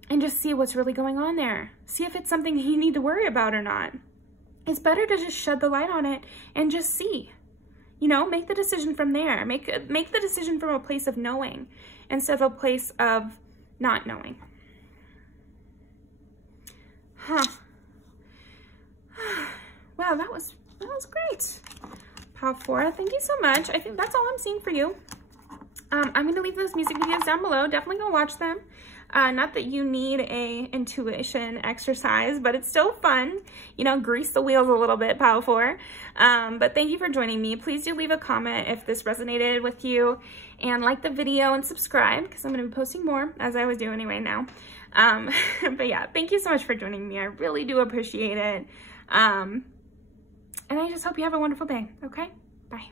and just see what's really going on there. See if it's something you need to worry about or not. It's better to just shed the light on it and just see. You know, make the decision from there. Make the decision from a place of knowing instead of a place of not knowing. Huh. Wow, that was great. Pal 4, thank you so much. I think that's all I'm seeing for you. I'm going to leave those music videos down below. Definitely go watch them. Not that you need a intuition exercise, but it's still fun. You know, grease the wheels a little bit, Pal 4. But thank you for joining me. Please do leave a comment if this resonated with you, and like the video and subscribe because I'm going to be posting more, as I always do anyway now. But yeah, thank you so much for joining me. I really do appreciate it. And I just hope you have a wonderful day. Okay? Bye.